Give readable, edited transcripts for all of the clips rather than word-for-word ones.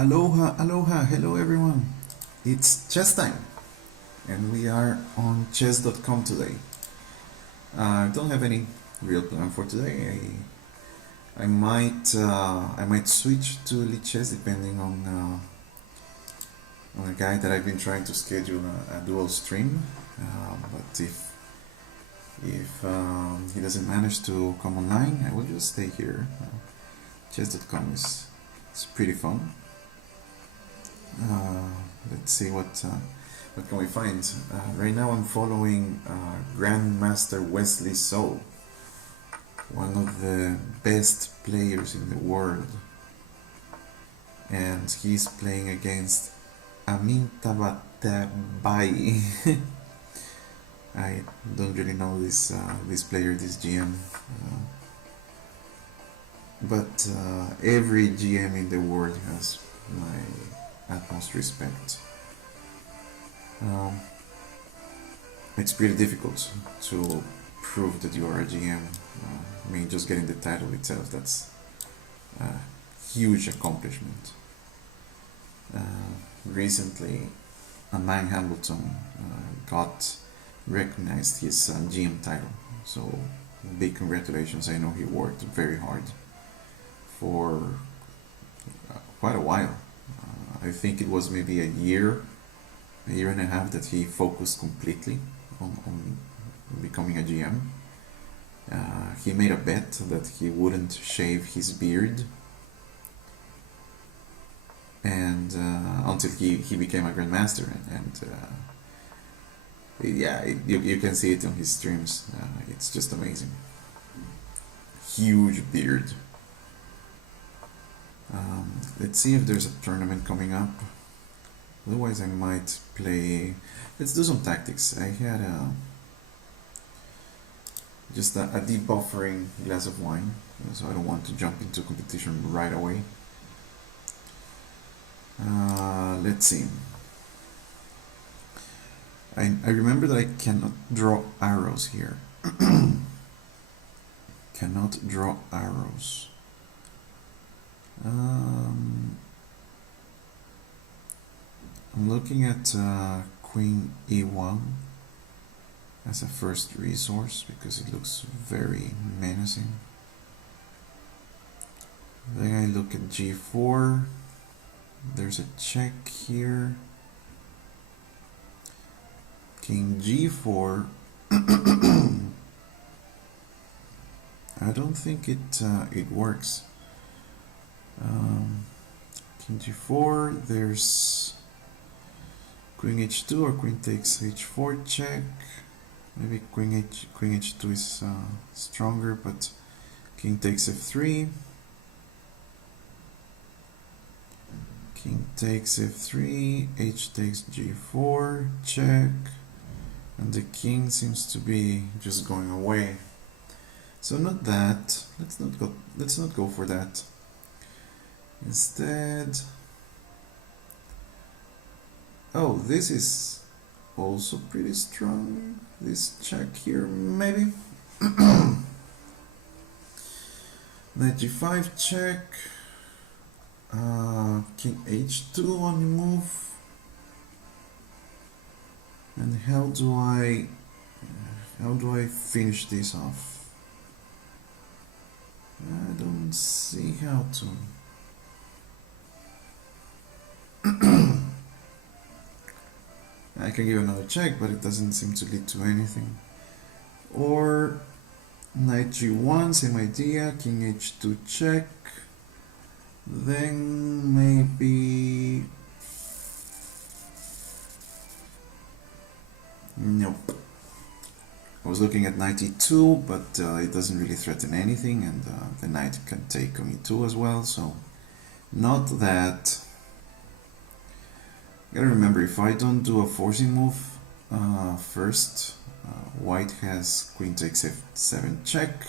Aloha, aloha, hello everyone. It's chess time, and we are on chess.com today. I don't have any real plan for today. I might switch to Lichess depending on a guy that I've been trying to schedule a dual stream. But if he doesn't manage to come online, I will just stay here. Chess.com is it's pretty fun. Uh, let's see what can we find. Right now I'm following Grandmaster Wesley So, one of the best players in the world, and he's playing against Amin Tabatabai. I don't really know this player, this GM, but every GM in the world has my utmost respect. Um, it's pretty difficult to prove that you are a GM. I mean, just getting the title itself, that's a huge accomplishment. Recently, a man Hamilton got recognized his GM title, so big congratulations. I know he worked very hard for quite a while. I think it was maybe a year and a half that he focused completely on becoming a GM. He made a bet that he wouldn't shave his beard, and until he became a grandmaster, and yeah, you can see it on his streams. It's just amazing. Huge beard. Let's see if there's a tournament coming up. Otherwise, I might play. Let's do some tactics. I had just a debuffering glass of wine, so I don't want to jump into competition right away. Let's see. I remember that I cannot draw arrows here. Cannot draw arrows. I'm looking at Queen E1 as a first resource because it looks very menacing. Then I look at G4. There's a check here. King G4. I don't think it works. King G4. There's Queen H2 or Queen takes H4 check. Maybe Queen H2 is stronger, but King takes F3. King takes F3, H takes G4, check, and the king seems to be just going away. So not that. Let's not go for that. Instead, oh, this is also pretty strong. This check here, maybe. Knight G5 check. King H2 on the move. And how do I finish this off? I don't see how to. I can give another check, but it doesn't seem to lead to anything. Or Knight G1, same idea. King H2 check. Then maybe. Nope. I was looking at Knight E2, but it doesn't really threaten anything, and the knight can take on E2 as well, so not that. Gotta remember, if I don't do a forcing move first, white has queen takes F7 check,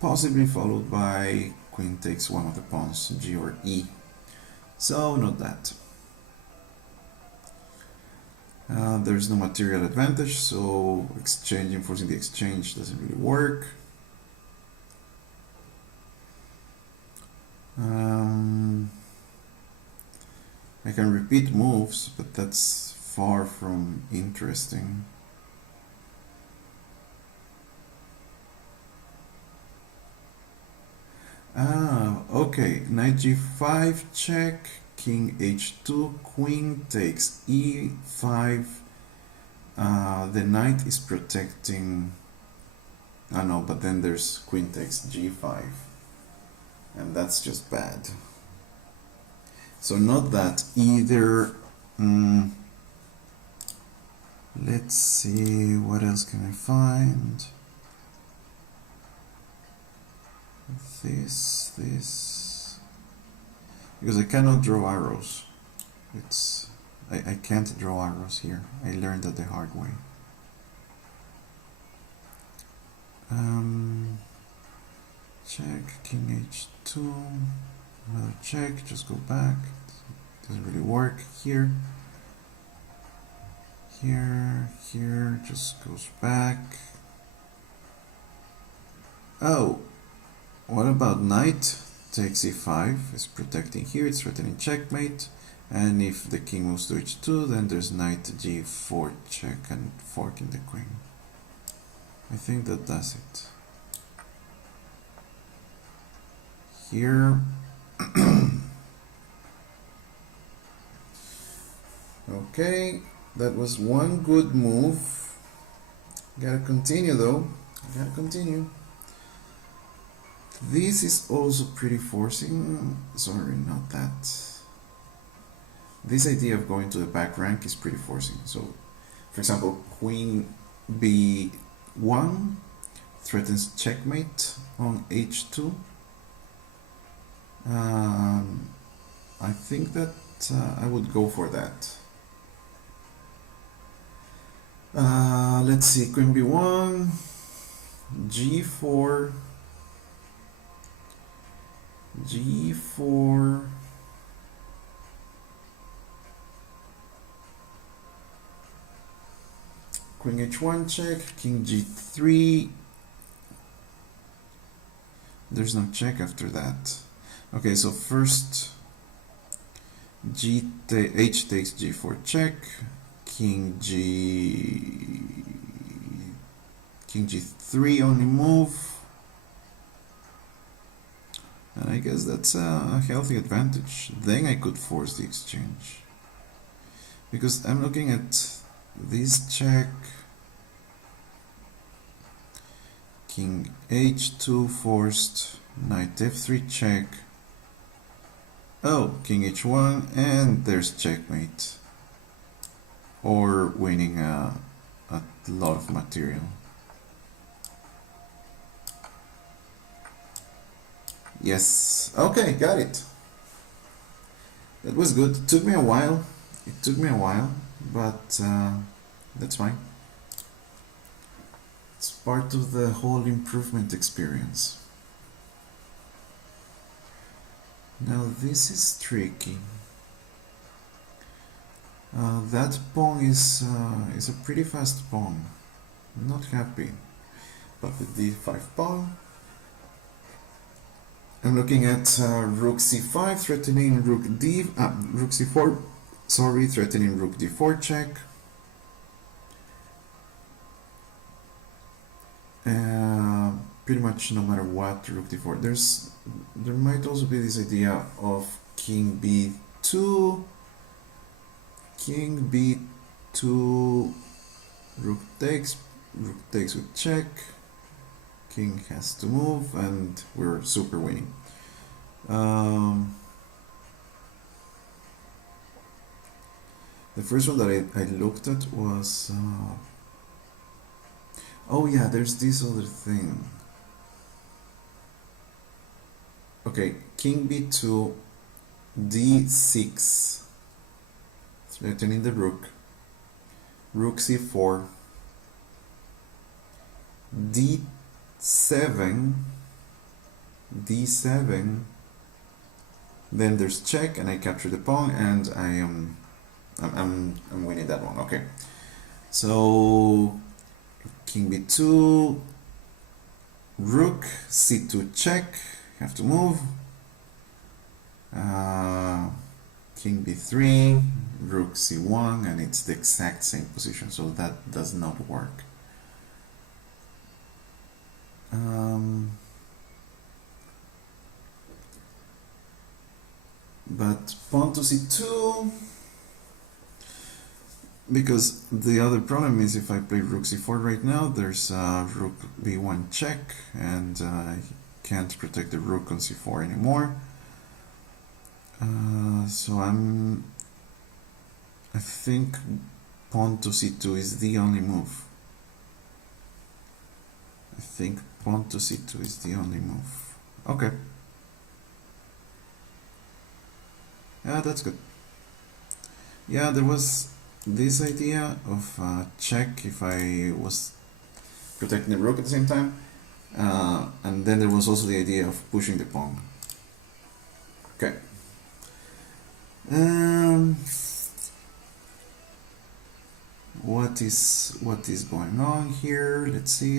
possibly followed by queen takes one of the pawns, G or E. So not that. There's no material advantage, so forcing the exchange doesn't really work. I can repeat moves, but that's far from interesting. Okay, knight g5 check, king h2, queen takes e5. The knight is protecting. No, but then there's queen takes g5, and that's just bad. So not that either. Let's see, what else can I find? This. Because I cannot draw arrows. I can't draw arrows here. I learned that the hard way. Check, king h2, another check, just go back. Doesn't really work here. Here, just goes back. Oh, what about knight takes e5? It's protecting here, it's threatening checkmate. And if the king moves to h2, then there's knight g4 check and forking the queen. I think that does it. Here. Okay, that was one good move. Gotta continue though. Gotta continue. This is also pretty forcing. Sorry, not that. This idea of going to the back rank is pretty forcing. So, for example, queen b1 threatens checkmate on h2. I think that I would go for that. Let's see, queen b1, g4, g4, queen h1 check, king g3. There's no check after that. Okay, so first h takes g4 check, king g3 only move, and I guess that's a healthy advantage. Then I could force the exchange, because I'm looking at this check, king h2 forced, knight f3 check. Oh, king h1, and there's checkmate, or winning a lot of material. Yes, okay, got it. That was good. It took me a while, but that's fine. It's part of the whole improvement experience. Now this is tricky. That pawn is a pretty fast pawn. I'm not happy. But the d5 pawn. I'm looking at rook c5 threatening rook c4. Sorry, threatening rook d4 check. Pretty much no matter what, rook d4. There might also be this idea of king b2, rook takes with check, king has to move, and we're super winning. The first one that I looked at was oh yeah, there's this other thing. Okay, king b2, d6, threatening the rook, rook c4, d7, then there's check, and I capture the pawn, and I'm winning that one. Okay, so king b2, rook c2 check, have to move, king b3, rook c1, and it's the exact same position, so that does not work. But pawn to c2, because the other problem is if I play rook c4 right now, there's rook b1 check, and I can't protect the rook on c4 anymore. So I think pawn to c2 is the only move. I think pawn to c2 is the only move. Okay. Yeah, that's good. Yeah, there was this idea of check if I was protecting the rook at the same time, and then there was also the idea of pushing the pawn. Okay. What is going on here? Let's see.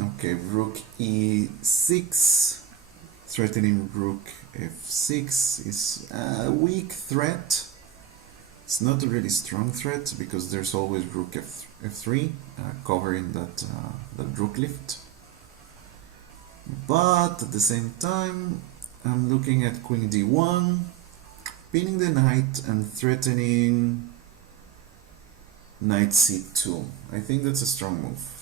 Okay, rook e6, threatening rook f6 is a weak threat. It's not a really strong threat because there's always rook f3 covering that rook lift. But at the same time, I'm looking at queen d1, pinning the knight and threatening knight c2. I think that's a strong move.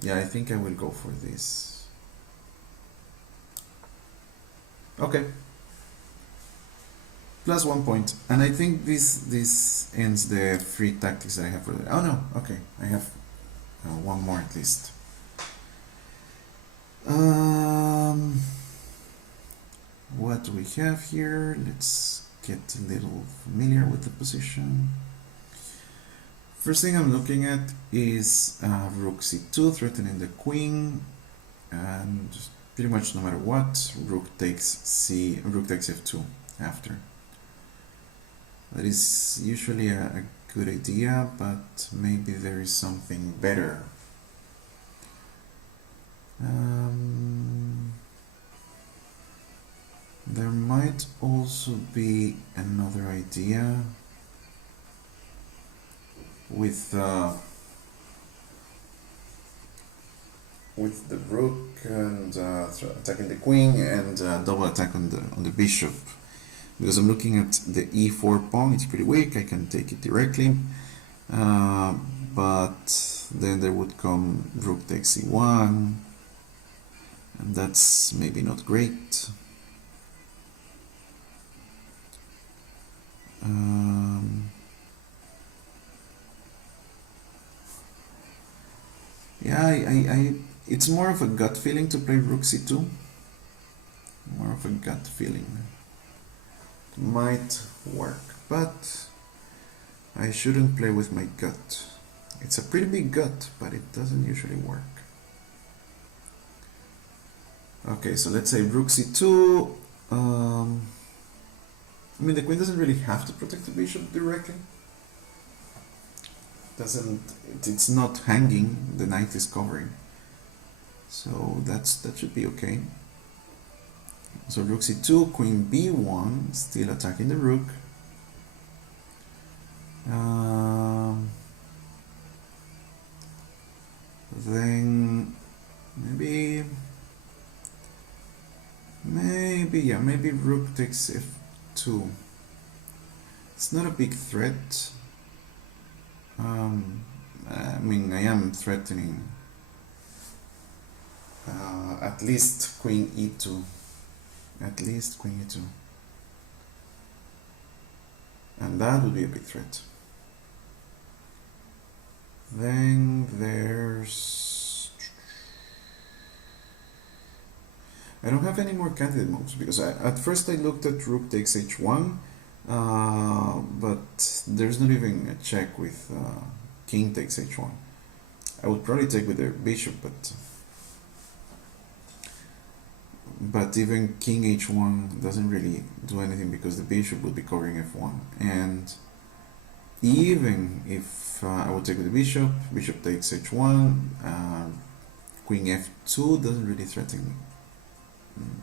Yeah, I think I will go for this. Okay. Plus 1 point. And I think this ends the free tactics I have for the... Oh no, okay. I have one more at least. What do we have here? Let's get a little familiar with the position. First thing I'm looking at is rook c2 threatening the queen, and pretty much no matter what, rook takes f2 after. That is usually a good idea, but maybe there is something better. There might also be another idea with the rook and attacking the queen and double attack on the bishop, because I'm looking at the e4 pawn. It's pretty weak. I can take it directly, but then there would come rook takes c1, and that's maybe not great. Yeah, it's more of a gut feeling to play rook c2. More of a gut feeling. Might work, but I shouldn't play with my gut. It's a pretty big gut, but it doesn't usually work. Okay, so let's say rook c2. I mean, the queen doesn't really have to protect the bishop directly. It's not hanging, the knight is covering, so that should be okay. So rook c2, queen b1, still attacking the rook. Then maybe rook takes f2. It's not a big threat. I mean, I am threatening at least queen e2. At least queen e2. And that would be a big threat. Then there's... I don't have any more candidate moves because at first I looked at rook takes h1, but there's not even a check with king takes h1. I would probably take with the bishop, but even king h1 doesn't really do anything because the bishop would be covering f1, and even if I would take with the bishop, bishop takes h1, queen f2 doesn't really threaten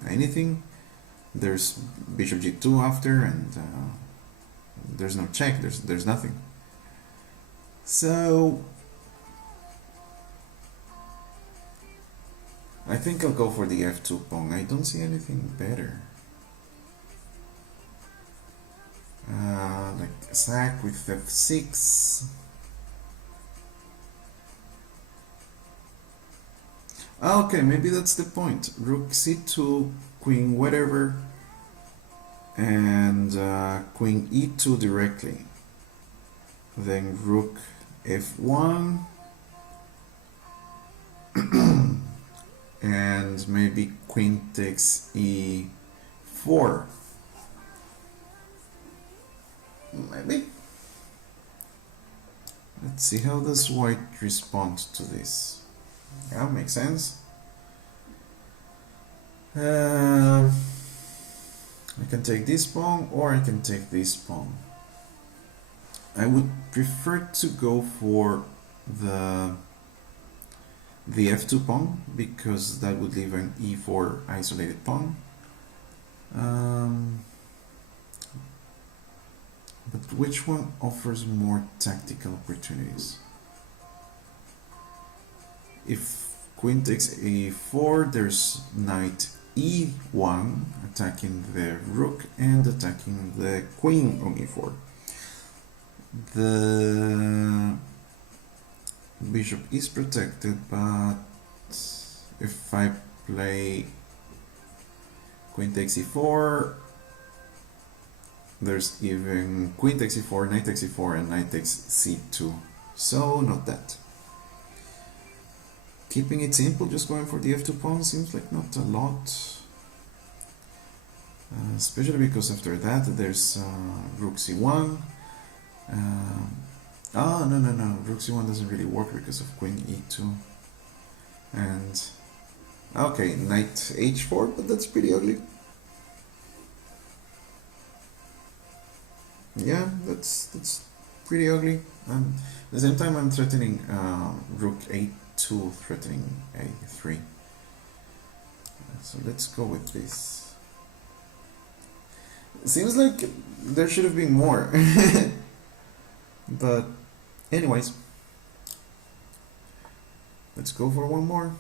anything. There's bishop g2 after, and there's no check, there's nothing. So I think I'll go for the f2 pawn. I don't see anything better. Like sack with f6. Okay, maybe that's the point. Rook c2, queen whatever, and queen e2 directly. Then rook f1, and maybe queen takes e4. Maybe. Let's see how does white respond to this. Yeah, makes sense. I can take this pawn, or I can take this pawn. I would prefer to go for the f2 pawn, because that would leave an e4 isolated pawn. But which one offers more tactical opportunities? If queen takes a4, there's knight e1 attacking the rook and attacking the queen on e4. The bishop is protected, but if I play queen takes e4, there's even queen takes e4, knight takes e4, and knight takes c2. So not that. Keeping it simple, just going for the f2 pawn seems like not a lot. Especially because after that there's rook c1. No, rook c1 doesn't really work because of queen e2. And okay, knight h4, but that's pretty ugly. Yeah, that's pretty ugly. And at the same time I'm threatening rook a2, threatening a3. So let's go with this. Seems like there should have been more. But anyways, let's go for one more.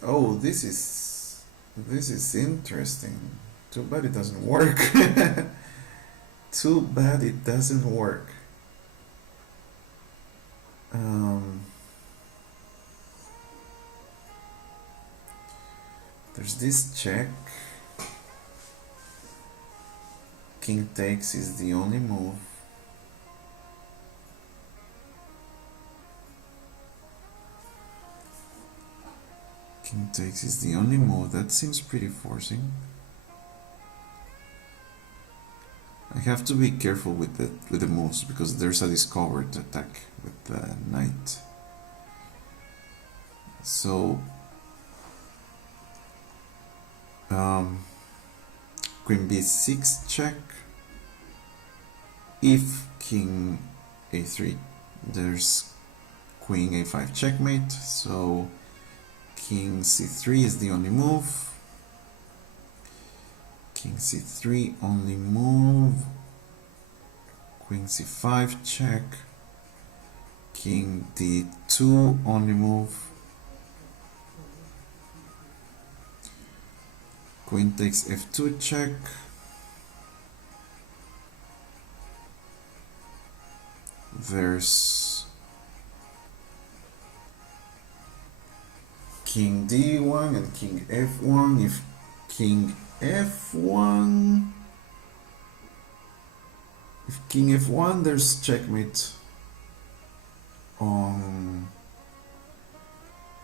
Oh, this is interesting. Too bad it doesn't work. Too bad it doesn't work. There's this check. King takes is the only move. King takes is the only move. That seems pretty forcing. I have to be careful with the moves, because there's a discovered attack with the knight. So queen b6 check. If king a3, there's queen a5 checkmate. So king c3 is the only move. King c3 only move. Queen c5 check. King d2 only move. Queen takes f2 check. There's king d1 and king f1. If king f1, there's checkmate on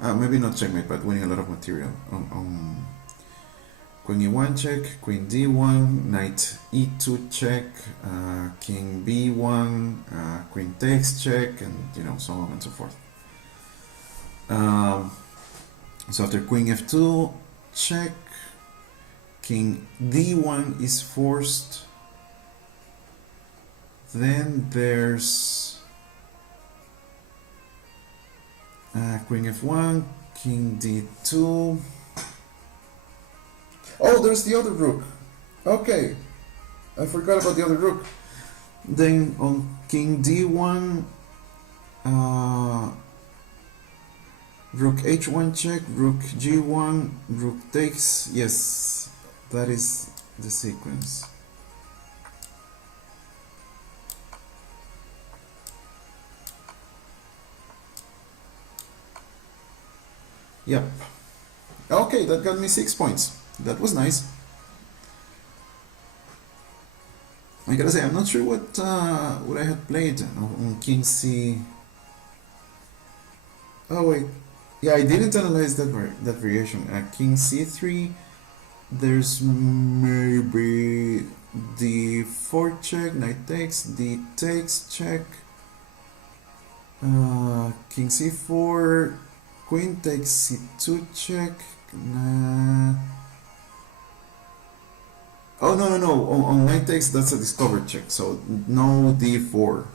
maybe not checkmate, but winning a lot of material on queen e1 check, queen d1, knight e2 check, king b1, queen takes check, and so on and so forth. So after queen f2 check, king d1 is forced. Then there's Queen F1, King D2. Oh, there's the other rook. Okay, I forgot about the other rook. Then on King D1, Rook H1 check, Rook G1, Rook takes. Yes, that is the sequence. Yep. Okay, that got me 6 points. That was nice. I gotta say, I'm not sure what I had played on King C. Oh wait, yeah, I didn't analyze that variation. King C3. There's maybe D4 check, knight takes, D takes check. King C4, Queen takes C2 check. Oh no! On knight takes, that's a discovered check, so no D4.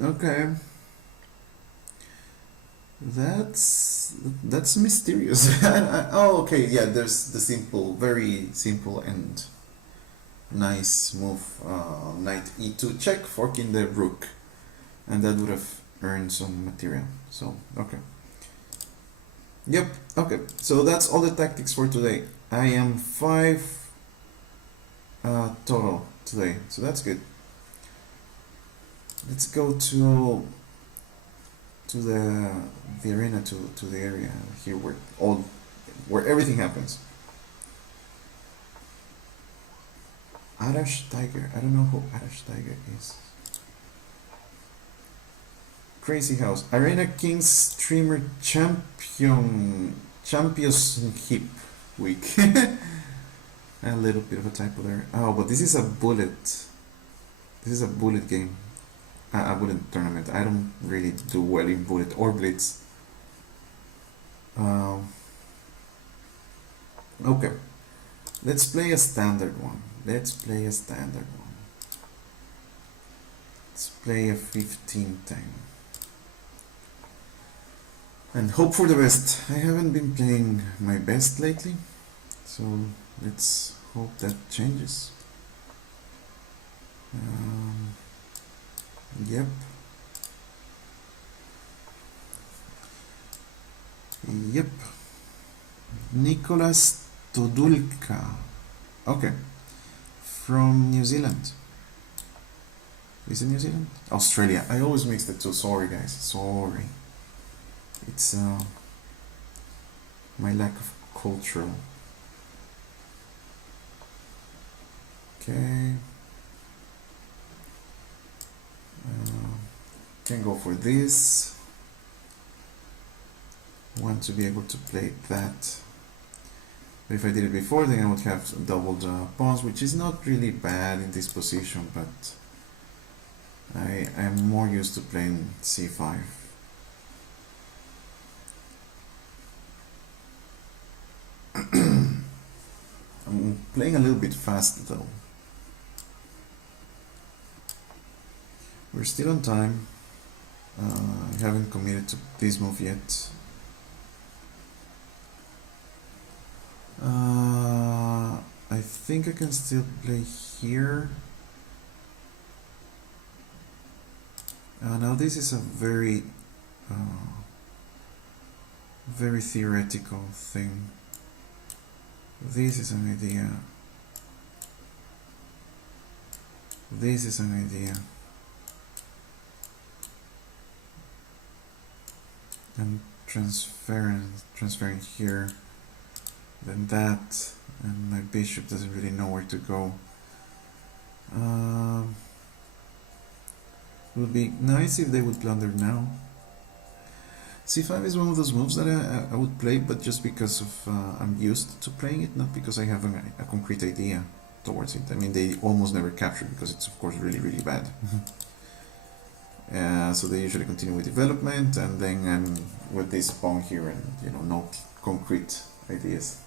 Okay. That's mysterious. Oh, okay, yeah. There's the very simple and nice move, knight e2 check, forking the rook, and that would have earned some material. So okay. Yep. Okay. So that's all the tactics for today. I am 5 total today, so that's good. Let's go to the arena, to the area here where everything happens. Arash Tiger. I don't know who Arash Tiger is. Crazy House. Arena Kings Streamer Championship Week. A little bit of a typo there. Oh, but this is a bullet. This is a bullet game. A bullet tournament. I don't really do well in bullet or blitz. Okay. Let's play a standard one. Let's play a 15-10. And hope for the best. I haven't been playing my best lately, so let's hope that changes. Yep. Nicholas Todulka. Okay. From New Zealand. Is it New Zealand? Australia. I always mix the two. Sorry, guys. Sorry. It's my lack of cultural. Okay. Can go for this. Want to be able to play that. But if I did it before, then I would have doubled pawns, which is not really bad in this position, but I am more used to playing c5. I'm playing a little bit fast though. We're still on time. I haven't committed to this move yet. I think I can still play here. Now this is a very theoretical thing. This is an idea. This is an idea. And transferring here, then that, and my bishop doesn't really know where to go. It would be nice if they would plunder now. c5 is one of those moves that I would play, but just because of I'm used to playing it, not because I have a concrete idea towards it. I mean, they almost never capture because it's of course really, really bad. So they usually continue with development, and then with this pawn here, and no concrete ideas,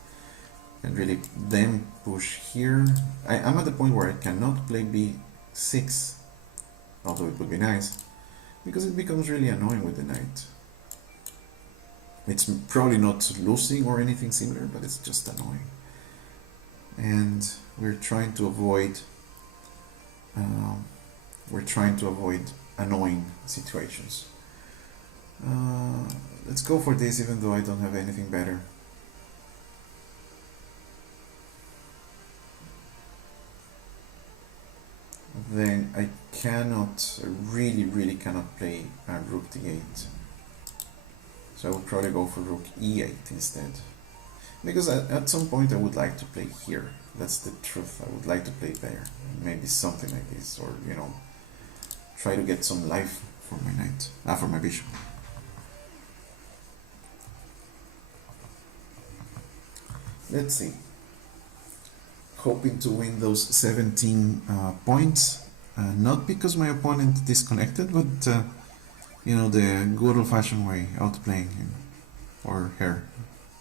and really then push here. I'm at the point where I cannot play 6, although it would be nice, because it becomes really annoying with the knight. It's probably not losing or anything similar, but it's just annoying. And we're trying to avoid annoying situations. Let's go for this, even though I don't have anything better. Then I really cannot play rook d8. So I would probably go for rook e8 instead. Because at some point I would like to play here. That's the truth. I would like to play there. Maybe something like this, or try to get some life for my knight, for my bishop. Let's see. Hoping to win those 17 points. Not because my opponent disconnected, but the good old-fashioned way, outplaying him or her.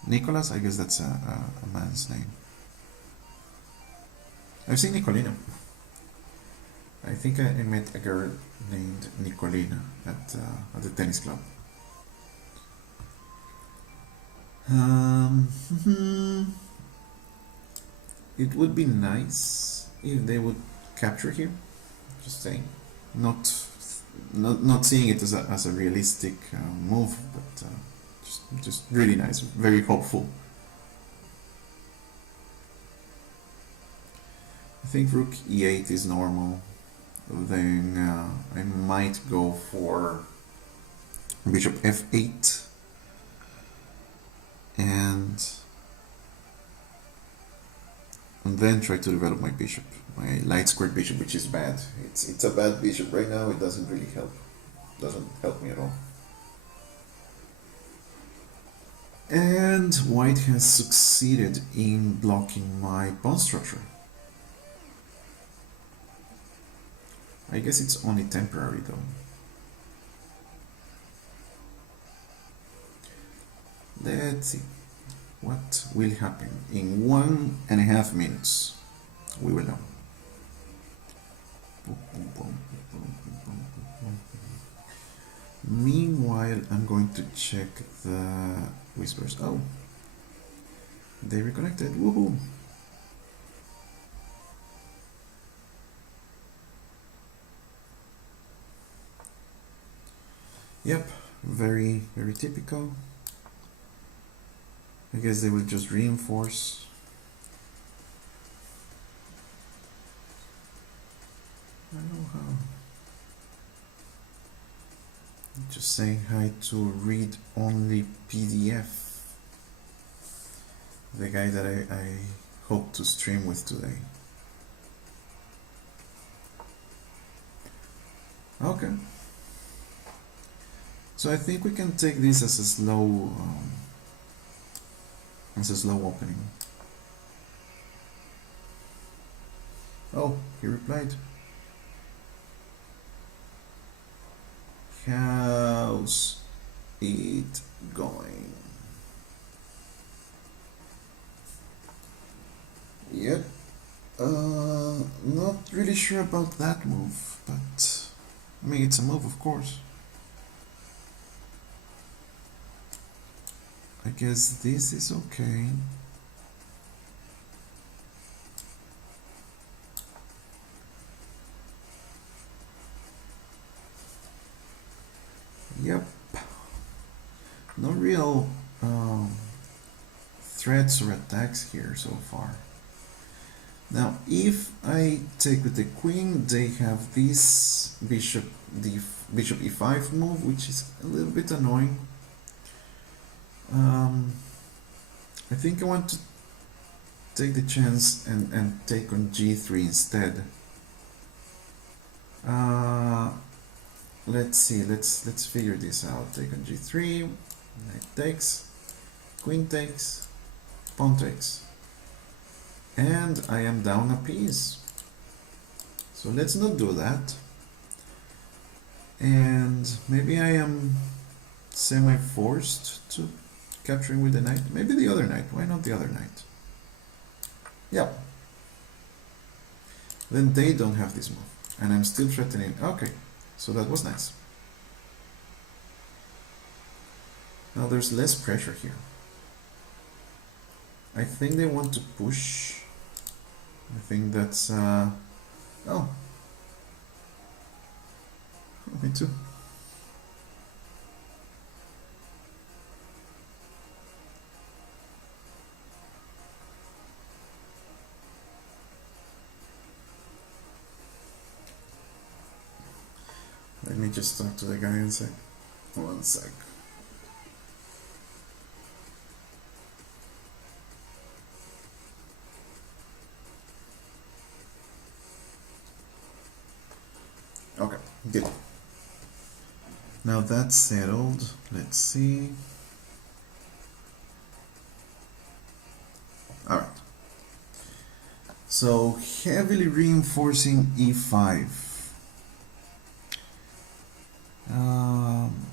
Nicholas, I guess that's a man's name. I've seen Nicolina. I think I met a girl named Nicolina at the tennis club. It would be nice if they would capture here. Just saying, not seeing it as a realistic move, but just really nice, very hopeful. I think rook e8 is normal. Then I might go for bishop f8 and then try to develop my bishop, my light squared bishop, which is bad. It's a bad bishop right now. It doesn't really help. Doesn't help me at all. And white has succeeded in blocking my pawn structure. I guess it's only temporary though. Let's see what will happen in 1.5 minutes. We will know. Meanwhile, I'm going to check the whispers. Oh, they reconnected. Woohoo! Yep, very typical. I guess they will just reinforce. I know how. Just saying hi to Read Only PDF, the guy that I hope to stream with today. Okay. So I think we can take this as a slow opening. Oh, he replied. How's it going? Yep. Not really sure about that move, but I mean, it's a move, of course. I guess this is okay. Yep. No real threats or attacks here so far. Now, if I take with the queen, they have this bishop e5 move, which is a little bit annoying. I think I want to take the chance and take on g3 instead. Let's see, let's figure this out. Take on g3, knight takes, queen takes, pawn takes, and I am down a piece. So let's not do that. And maybe I am semi-forced to capturing with the knight. Maybe the other knight. Why not the other knight? Yeah. Then they don't have this move. And I'm still threatening. Okay, so that was nice. Now there's less pressure here. I think they want to push. I think that's... oh, me too. Let me just talk to the guy and say, 1 sec. Okay, good. Now that's settled. Let's see. Alright. So heavily reinforcing e5.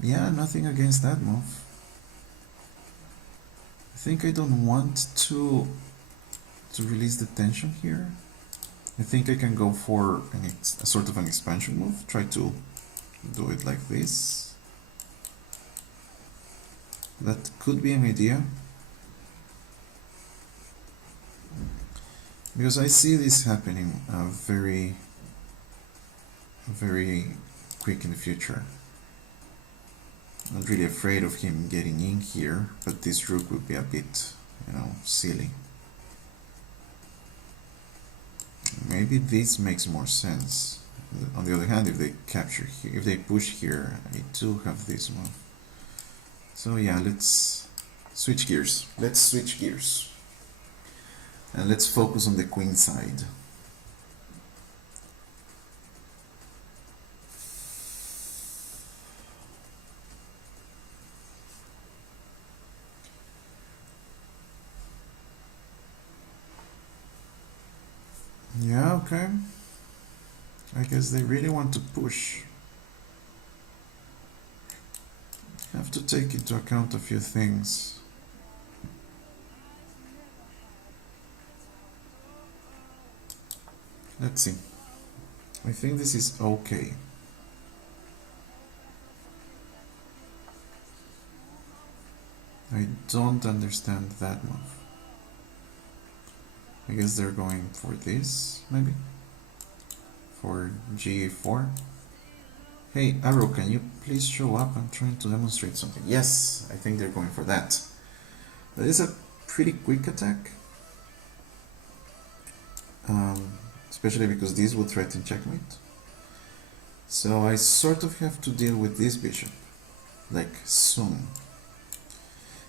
Yeah, nothing against that move. I think I don't want to release the tension here. I think I can go for a sort of an expansion move. Try to do it like this. That could be an idea. Because I see this happening very quick in the future. I'm not really afraid of him getting in here, but this rook would be a bit, silly. Maybe this makes more sense. On the other hand, if they capture here, if they push here, I do have this move. So yeah, let's switch gears. Let's switch gears. And let's focus on the queen side. Yeah, okay. I guess they really want to push. Have to take into account a few things. Let's see. I think this is okay. I don't understand that move. I guess they're going for this, maybe? For g4. Hey, Arrow, can you please show up? I'm trying to demonstrate something. Yes, I think they're going for that. That is a pretty quick attack. Especially because this would threaten checkmate. So I sort of have to deal with this bishop, like soon.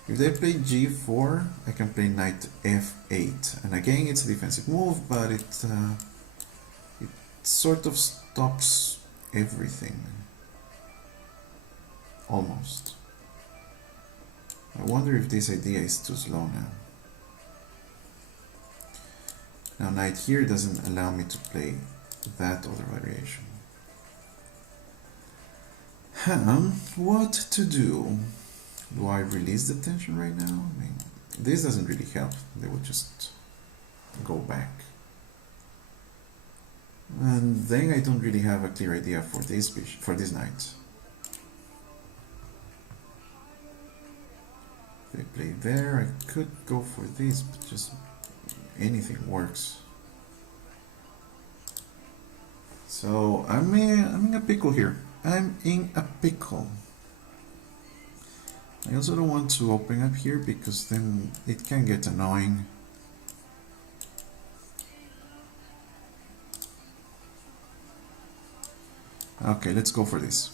If they play g4, I can play knight f8, and again it's a defensive move, but it sort of stops everything. Almost. I wonder if this idea is too slow now. Now knight here doesn't allow me to play that other variation. What to do? Do I release the tension right now? I mean, this doesn't really help. They will just go back. And then I don't really have a clear idea for this bishop, for this knight. If they play there, I could go for this, but just anything works. So I'm in a pickle here. I'm in a pickle. I also don't want to open up here because then it can get annoying. Okay, let's go for this.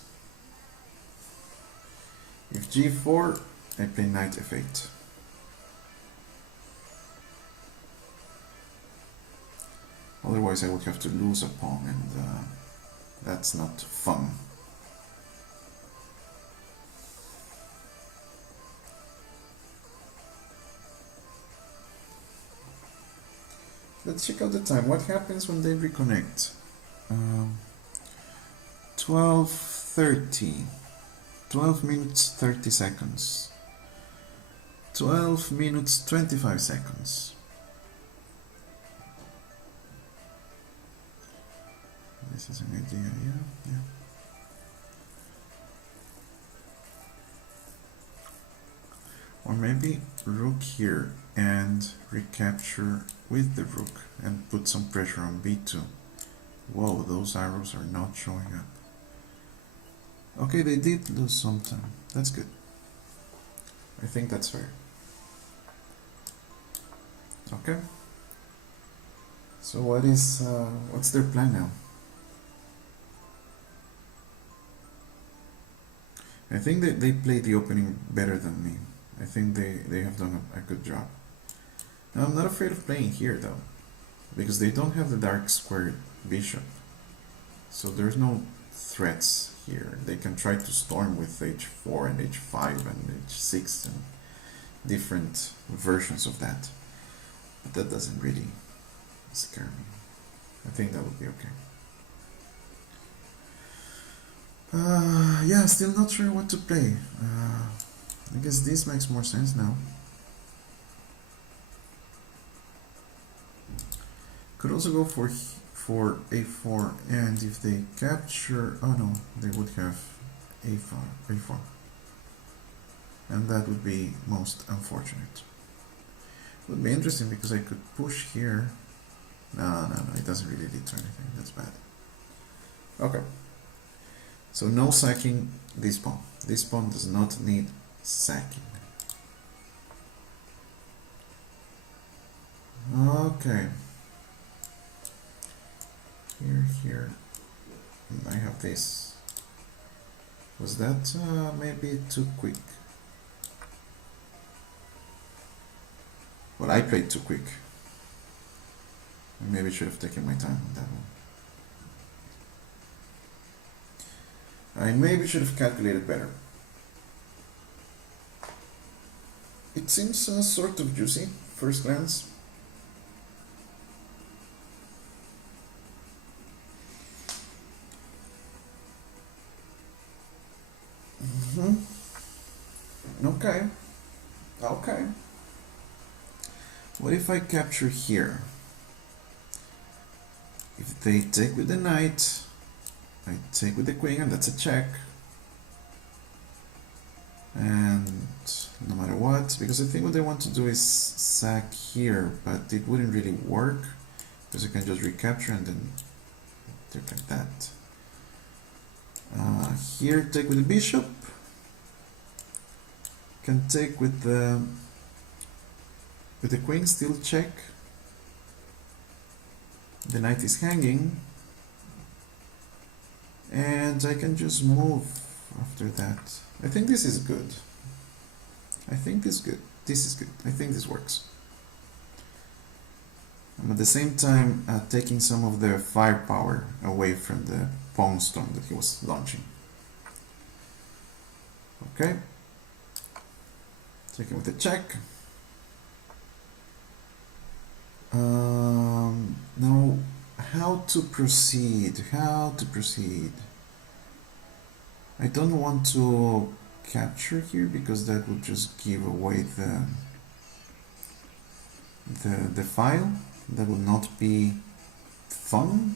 If g4, I play knight f8. Otherwise I would have to lose a pawn, and that's not fun. Let's check out the time. What happens when they reconnect? 12:30. 12 minutes 30 seconds. 12 minutes 25 seconds. This is an idea, yeah. Or maybe rook here and recapture with the rook and put some pressure on b2. Whoa, those arrows are not showing up. Okay, they did lose some time. That's good. I think that's fair. Okay. So what's their plan now? I think they played the opening better than me. I think they have done a good job. Now I'm not afraid of playing here though, because they don't have the dark squared bishop. So there's no threats here. They can try to storm with h4 and h5 and h6 and different versions of that. But that doesn't really scare me. I think that would be okay. Yeah, still not sure what to play. I guess this makes more sense now. Could also go for a4, and if they capture, oh no, they would have a4, and that would be most unfortunate. It would be interesting because I could push here. No, it doesn't really lead to anything. That's bad. Okay. So no sacking this pawn. This pawn does not need sacking. Okay. Here. I have this. Was that maybe too quick? Well, I played too quick. I maybe should have taken my time on that one. I maybe should have calculated better. It seems sort of juicy, first glance. Okay. What if I capture here? If they take with the knight, I take with the queen, and that's a check. And no matter what, because I think what they want to do is sack here, but it wouldn't really work because I can just recapture and then take like that. Here, take with the bishop. Can take with the queen, still check. The knight is hanging, and I can just move after that. I think this is good. I think this is good. This is good. I think this works. I'm at the same time taking some of the firepower away from the pawn storm that he was launching. Okay. Taking with the check. Now, how to proceed? I don't want to capture here because that would just give away the file. That would not be fun.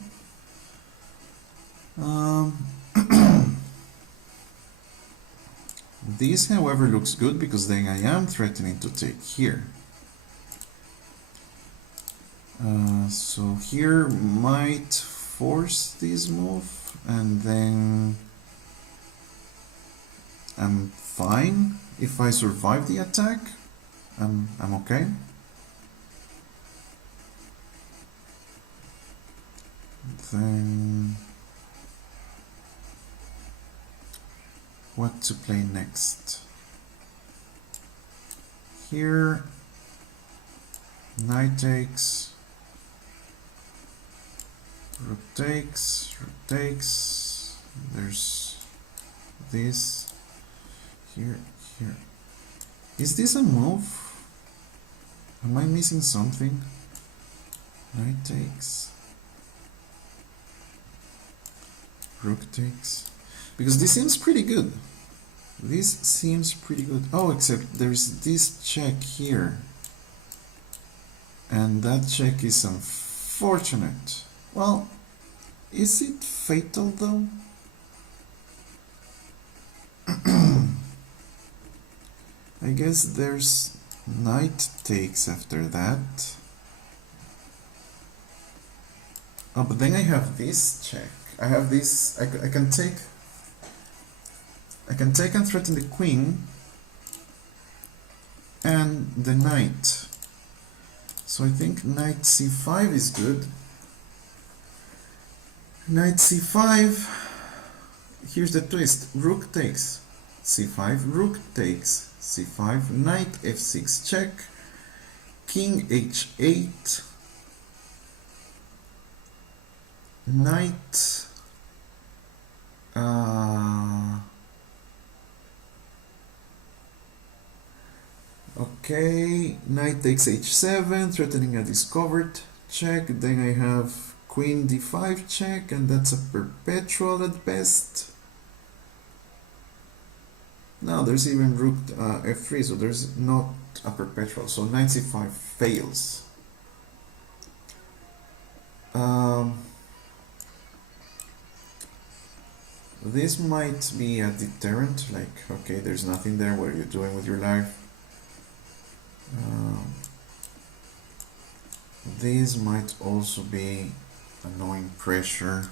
This, however, looks good because then I am threatening to take here. So here might force this move, and then I'm fine. If I survive the attack, I'm okay. Then what to play next? Here, knight takes, rook takes, there's this, here. Is this a move? Am I missing something? Knight takes, rook takes, because this seems pretty good. Oh, except there's this check here, and that check is unfortunate. Well, Is it fatal though? I guess there's knight takes after that. Oh, but then I have this check. I have this. I can take. I can take and threaten the queen and the knight. So I think knight c5 is good. Knight c5. Here's the twist. Rook takes c5. Rook takes c5. Knight f6 check. King h8. Knight. Okay, knight takes h7, threatening a discovered check. Then I have queen d5 check, and that's a perpetual at best. No, there's even rook f3, so there's not a perpetual. So knight c5 fails. This might be a deterrent, like, okay, there's nothing there, what are you doing with your life? This might also be annoying pressure.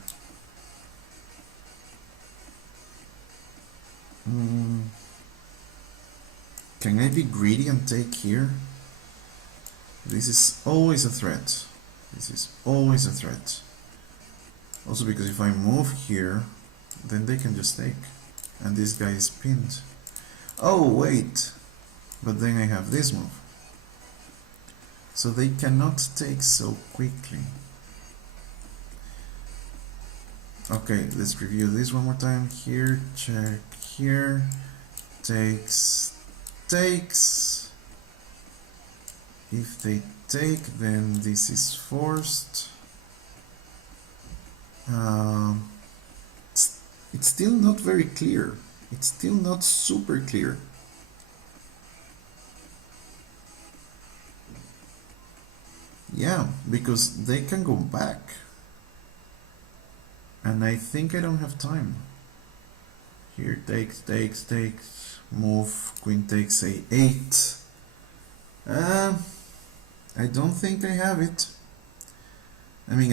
Can I be greedy and take here? This is always a threat. This is always a threat. Also because if I move here, then they can just take. And this guy is pinned. Oh, wait. But then I have this move. So they cannot take so quickly. Okay, let's review this one more time. Here, check, here. Takes, takes. If they take, then this is forced. It's still not very clear. It's still not super clear. Yeah, because they can go back. And I think I don't have time. Here, takes, takes, takes. Move, queen takes a8. I don't think I have it. I mean,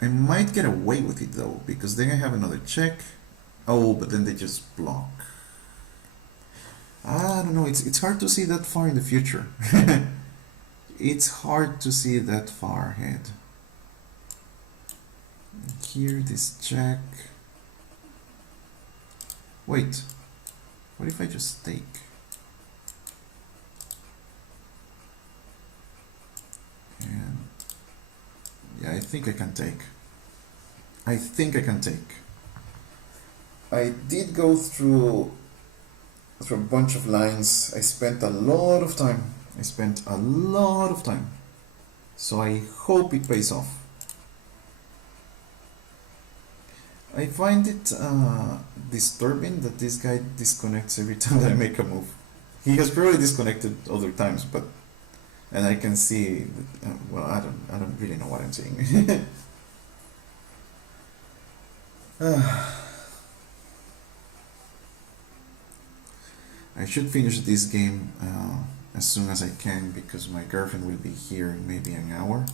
I might get away with it though, because then I have another check. Oh, but then they just block. I don't know, it's hard to see that far in the future. It's hard to see that far ahead. Here, this check. Wait, what if I just take? And yeah, I think I can take. I think I can take. I did go through a bunch of lines. I spent a lot of time. So I hope it pays off. I find it disturbing that this guy disconnects every time that I make a move. He has probably disconnected other times, but and I can see that, well, I don't really know what I'm saying. I should finish this game as soon as I can, because my girlfriend will be here in maybe an hour.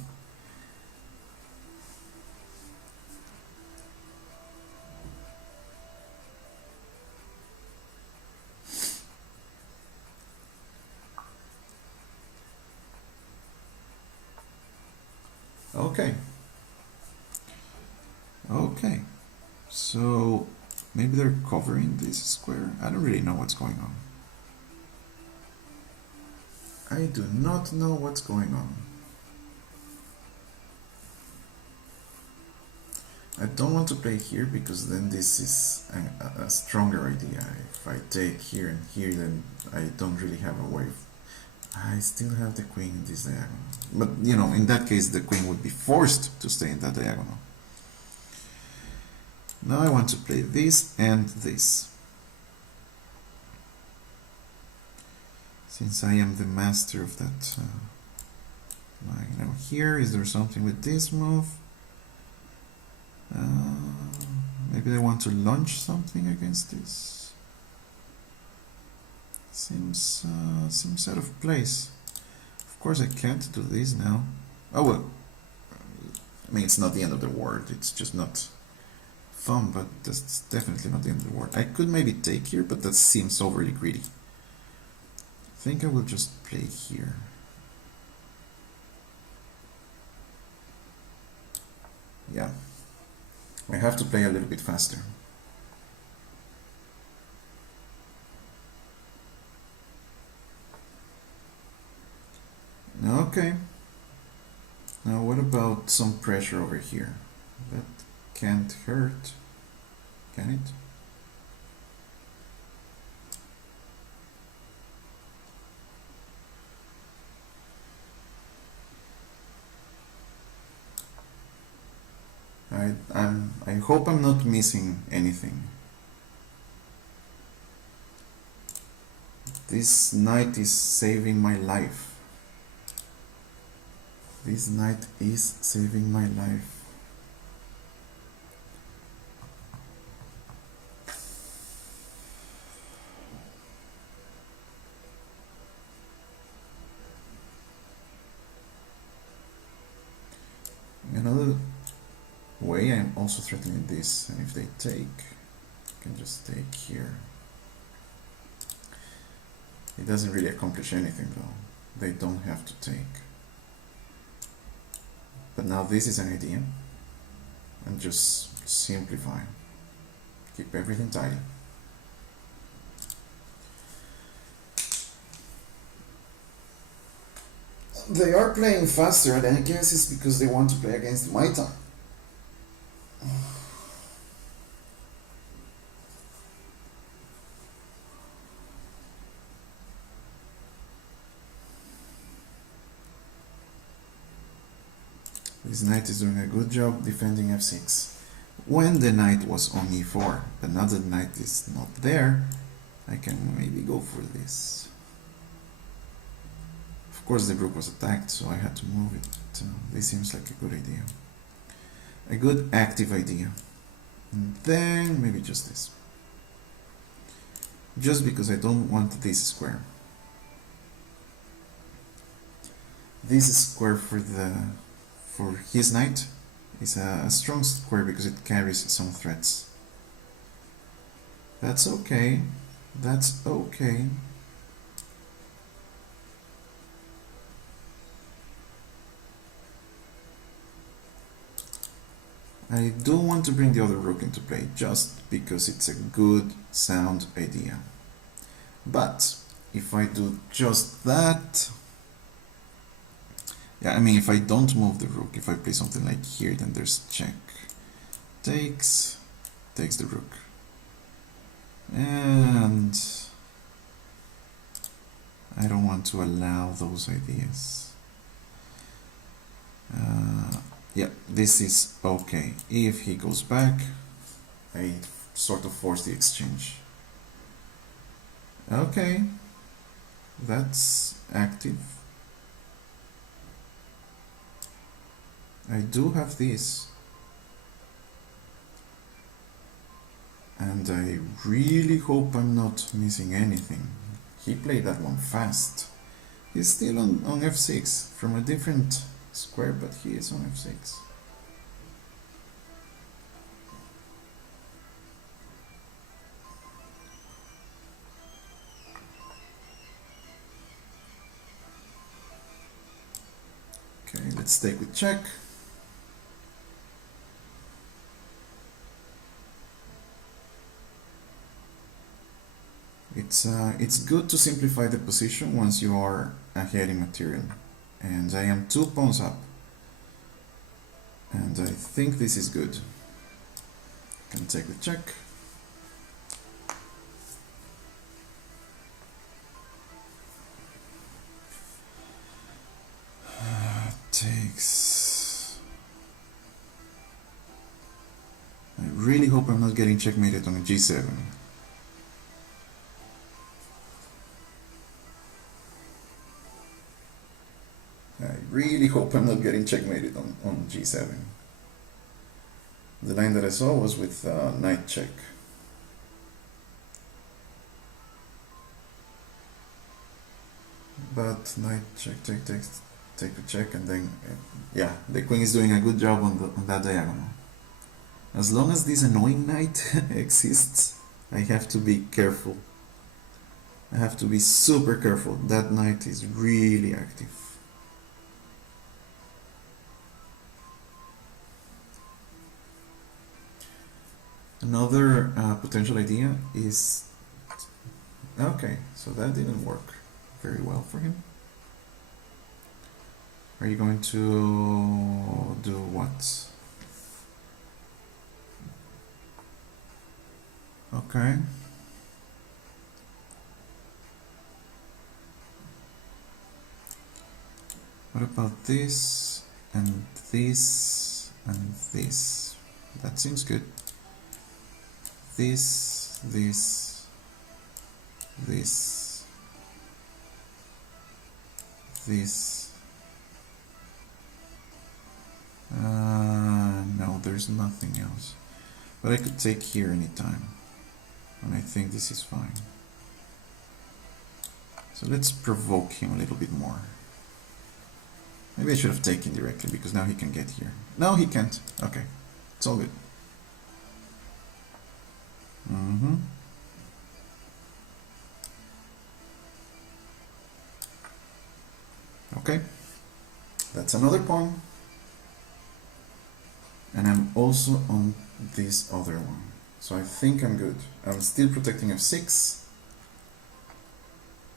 Okay, so maybe they're covering this square. I don't really know what's going on. I do not know what's going on. I don't want to play here, because then this is a stronger idea. If I take here and here, then I don't really have a way. I still have the queen in this diagonal. But, you know, in that case, the queen would be forced to stay in that diagonal. Now I want to play this and this. Since I am the master of that line. Now here, is there something with this move? Maybe they want to launch something against this. Seems out of place. Of course I can't do this now. Oh well. I mean, it's not the end of the world. It's just not fun, but that's definitely not the end of the world. I could maybe take here, but that seems overly greedy. I think I will just play here. Yeah. I have to play a little bit faster. Okay. Now what about some pressure over here? That can't hurt, can it? I hope I'm not missing anything. This knight is saving my life. This knight is saving my life. Another way, I'm also threatening this, and if they take, I can just take here. It doesn't really accomplish anything though. They don't have to take. But now this is an idea. And just simplify. Keep everything tidy. They are playing faster, and I guess it's because they want to play against my time. This knight is doing a good job defending f6. When the knight was on e4, but now that the knight is not there, I can maybe go for this. Of course the rook was attacked, so I had to move it. This seems like a good idea. A good active idea. And then maybe just this. Just because I don't want this square. This square for his knight is a strong square because it carries some threats. That's okay. That's okay. I do want to bring the other rook into play just because it's a good, sound idea. But if I do just that, yeah, I mean, if I don't move the rook, if I play something like here, then there's check. Takes the rook. And I don't want to allow those ideas. Yeah, this is okay. If he goes back, I sort of force the exchange. Okay, that's active. I do have this. And I really hope I'm not missing anything. He played that one fast. He's still on f6 from a different square, but he is on f6. Okay, let's take with check. It's good to simplify the position once you are ahead in material. And I am 2 pawns up. And I think this is good. Can take the check. Takes. I really hope I'm not getting checkmated on a g7. I really hope I'm not getting checkmated on g7. The line that I saw was with knight check. But knight check, take a check, and then yeah, the queen is doing a good job on that diagonal. As long as this annoying knight exists, I have to be careful. I have to be super careful. That knight is really active. Another potential idea is, okay, so that didn't work very well for him. Are you going to do what? Okay. What about this and this and this? That seems good. This, this, this, this. No, there's nothing else. But I could take here anytime. And I think this is fine. So let's provoke him a little bit more. Maybe I should have taken directly, because now he can get here. No, he can't. Okay, it's all good. Okay, that's another pawn. And I'm also on this other one. So I think I'm good. I'm still protecting f6.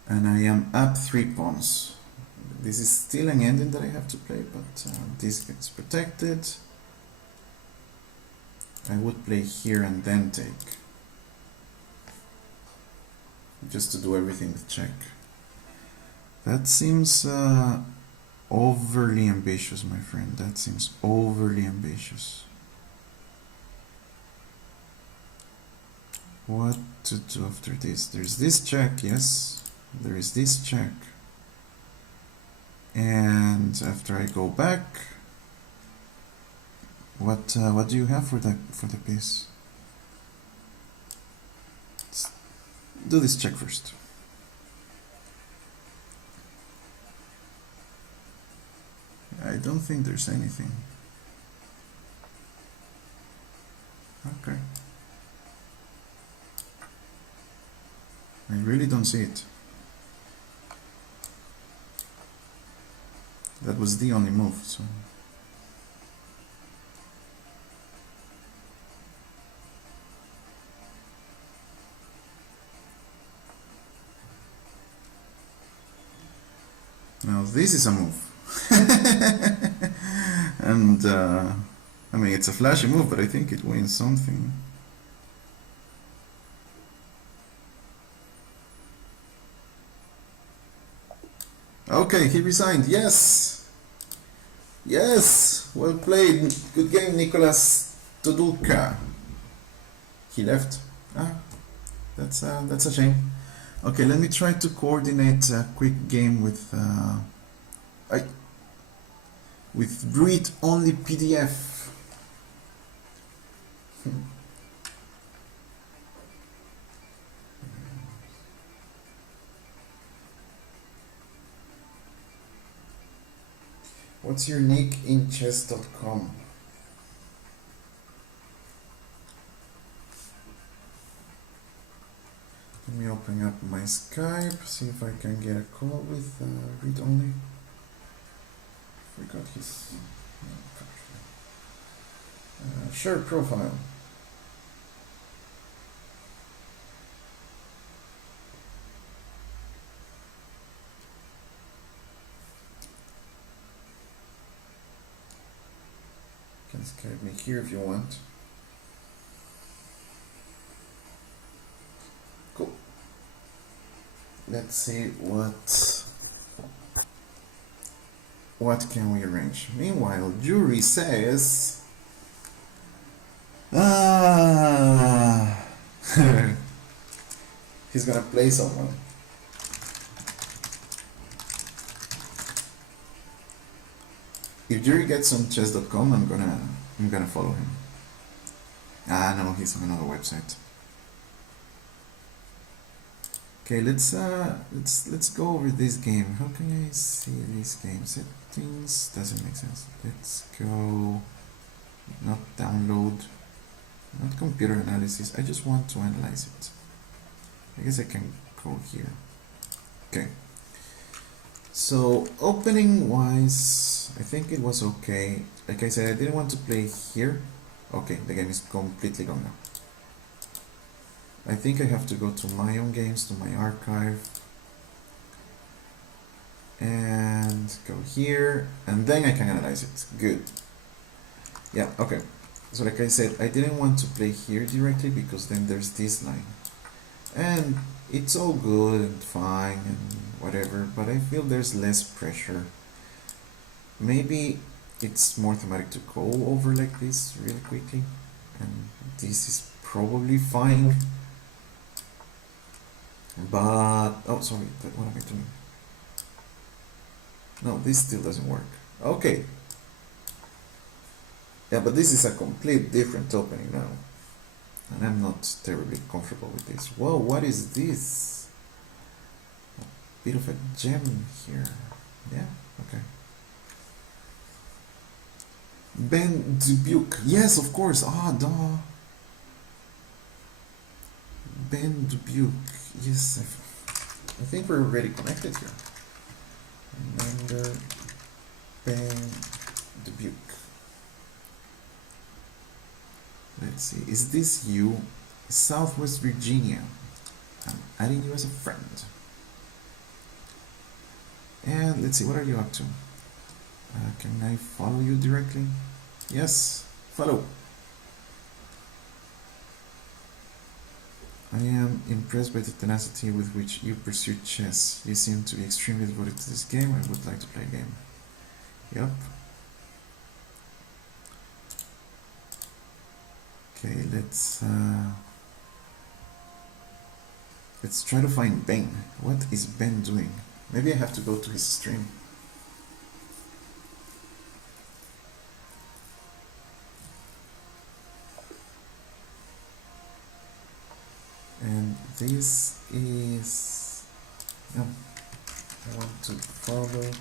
And I am up 3 pawns. This is still an ending that I have to play, but this gets protected. I would play here and then take. Just to do everything with check. That seems overly ambitious, my friend. That seems overly ambitious. What to do after this? There's this check, yes. There is this check. And after I go back, what do you have for the piece? Let's do this check first. I don't think there's anything. Okay. I really don't see it. That was the only move, so. Now this is a move. And I mean, it's a flashy move, but I think it wins something. Okay, he resigned. Yes, yes. Well played. Good game, Nicolas Todulka. He left. Ah, that's a shame. Okay, let me try to coordinate a quick game with read only PDF. What's your nick in chess.com? Let me open up my Skype, see if I can get a call with read only. Forgot his share profile. You can Skype me here if you want. Cool. Let's see what can we arrange. Meanwhile, Jury says he's gonna play someone. If Jury gets on chess.com, I'm gonna follow him. Ah, no, he's on another website. Okay, let's go over this game. How can I see this game? Settings doesn't make sense. Let's go. Not download. Not computer analysis. I just want to analyze it. I guess I can go here. Okay. So opening wise, I think it was okay. Like I said, I didn't want to play here. Okay, the game is completely gone now. I think I have to go to my own games, to my archive, and go here, and then I can analyze it. Good. Yeah, okay. So like I said, I didn't want to play here directly because then there's this line. And it's all good and fine and whatever, but I feel there's less pressure. Maybe it's more thematic to go over like this really quickly, and this is probably fine. But, oh sorry, what am I doing? No, this still doesn't work. Okay. Yeah, but this is a complete different opening now. And I'm not terribly comfortable with this. Whoa, what is this? A bit of a gem here. Yeah, okay. Ben Dubuque. Yes, of course. Ah, duh. Ben Dubuque. Yes, I think we're already connected here. Remember Ben Dubuque. Let's see. Is this you? Southwest Virginia. I'm adding you as a friend. And let's see, what are you up to? Can I follow you directly? Yes, follow. I am impressed by the tenacity with which you pursue chess. You seem to be extremely devoted to this game. I would like to play a game. Yup. Okay, let's try to find Ben. What is Ben doing? Maybe I have to go to his stream. And this is... no, I want to follow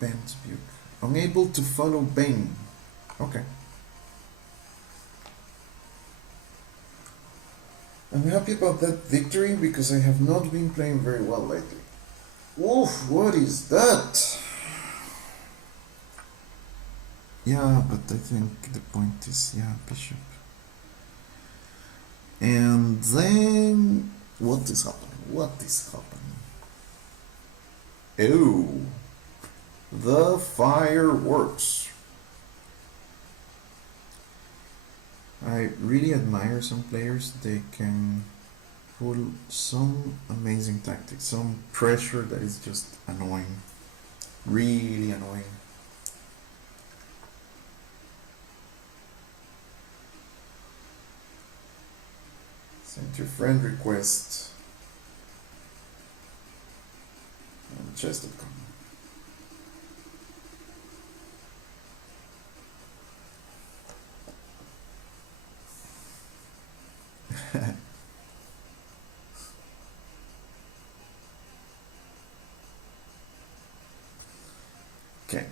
Ben Dubuque. Unable to follow Ben. Okay. I'm happy about that victory because I have not been playing very well lately. Oof, what is that? Yeah, but I think the point is, yeah, bishop. And then, what is happening? What is happening? Oh, the fireworks. I really admire some players. They can pull some amazing tactics, some pressure that is just annoying, really annoying. Send your friend request on chess.com. Okay.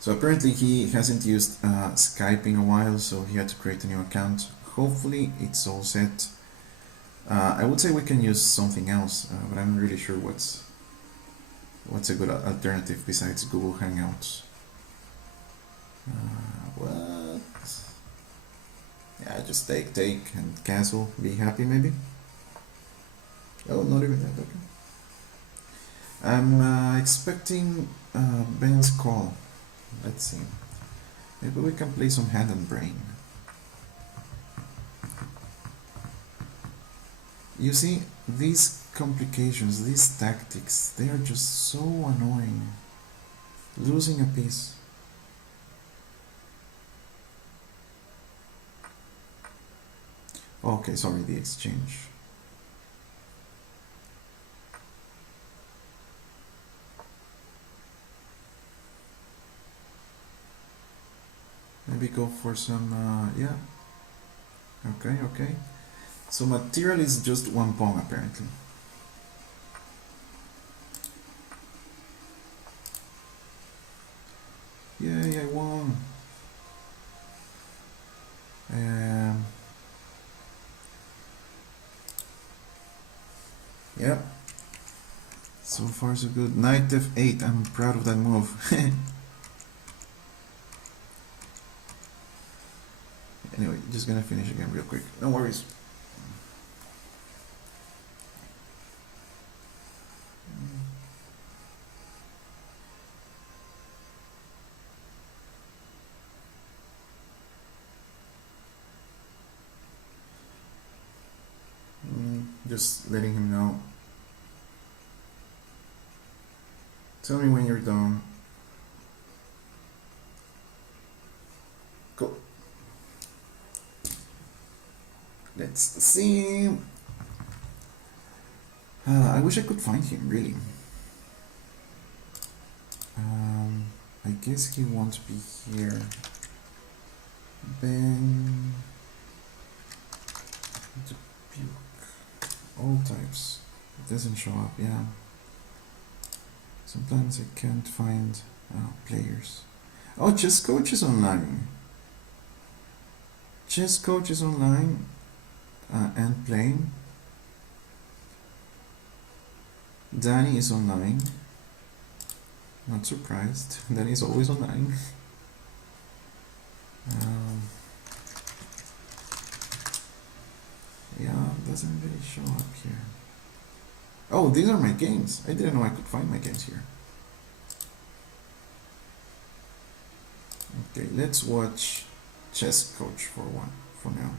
So apparently he hasn't used Skype in a while, so he had to create a new account. Hopefully it's all set. I would say we can use something else, but I'm not really sure what's a good alternative besides Google Hangouts. What? Yeah, just take and cancel. Be happy maybe. Oh, not even that. Okay. I'm expecting Ben's call. Let's see. Maybe we can play some hand and brain. You see, these complications, these tactics, they are just so annoying. Losing a piece. Okay, sorry, the exchange. Maybe go for some, yeah. Okay, okay. So material is just one pawn apparently. Yay, I won. Yep. So far so good. Knight f8. I'm proud of that move. Anyway, just gonna finish again real quick. No worries. Just letting him know. Tell me when you're done. Cool. Let's see. I wish I could find him, really. I guess he won't be here. Ben Dubuque. All types. It doesn't show up, yeah. Sometimes I can't find players. Oh, Chess Coach is online. Chess Coach is online and playing. Danny is online. Not surprised. Danny is always online. Yeah, doesn't really show up here. Oh, these are my games. I didn't know I could find my games here. Okay, let's watch Chess Coach for now.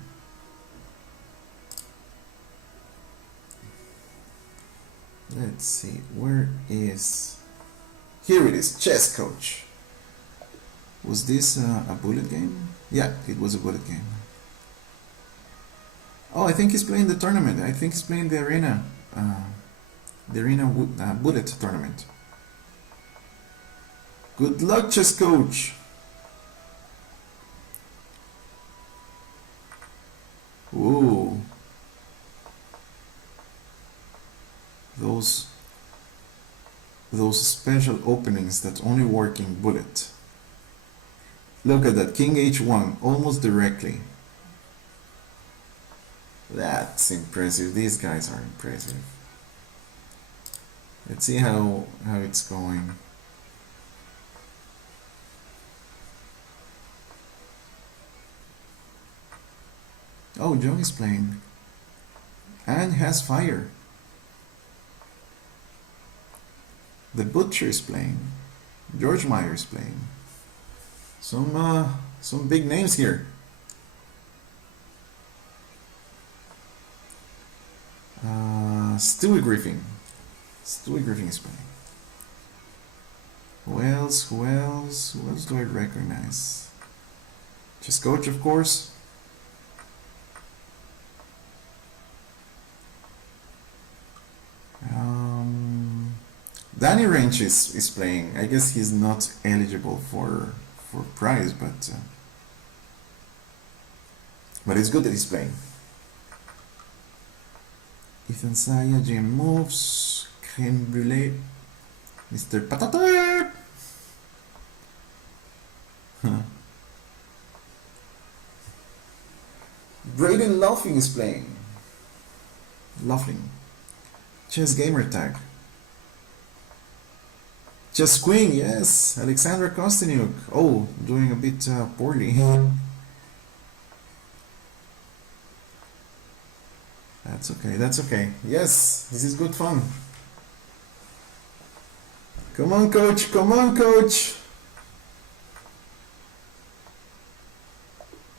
Let's see, where is... Here it is, Chess Coach. Was this a bullet game? Yeah, it was a bullet game. Oh, I think he's playing the tournament. I think he's playing the arena. Bullet tournament. Good luck, Chess Coach. Ooh. Those special openings that only work in bullet. Look at that, King H1, almost directly. That's impressive. These guys are impressive. Let's see how it's going. Oh, John is playing. And has fire. The Butcher is playing. George Meyer is playing. Some big names here. Stewie Griffin. Stewie Griffin is playing. Who else? Who else? Who else do I recognize? Chess Coach, of course. Danny Ranch is playing. I guess he's not eligible for prize, but it's good that he's playing. Ethan Saya, Jim Moves, Creme Brulee, Mr. Patata. Braden Laughing is playing. Laughing. Chess Gamer Tag. Chess Queen, yes. Alexandra Kostyniuk. Oh, doing a bit poorly. That's okay, that's okay. Yes, this is good fun. Come on, coach, come on, coach.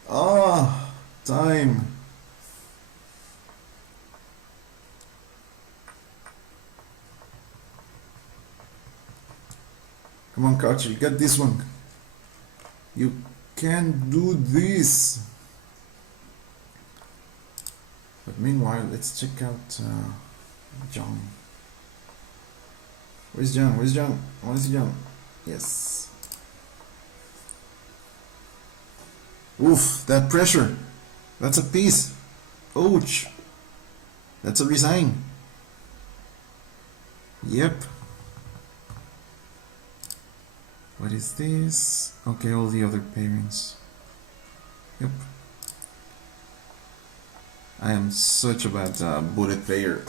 Ah, time. Come on, coach, you got this one. You can do this. But meanwhile, let's check out John. Where's John? Where's John? Where's John? Yes. Oof, that pressure. That's a piece. Ouch. That's a resign. Yep. What is this? Okay, all the other pairings. Yep. I am such a bad bullet player.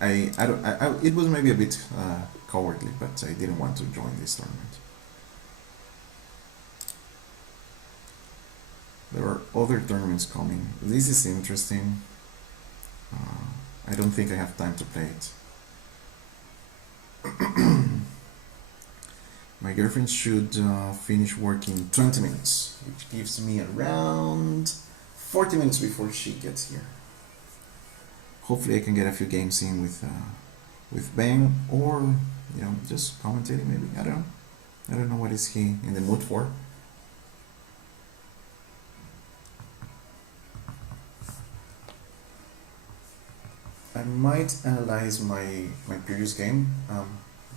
It was maybe a bit cowardly, but I didn't want to join this tournament. There are other tournaments coming. This is interesting. I don't think I have time to play it. My girlfriend should finish work in 20 minutes, which gives me around 40 minutes before she gets here. Hopefully I can get a few games in with Bang, or just commentating maybe. I don't know what is he in the mood for. I might analyze my previous game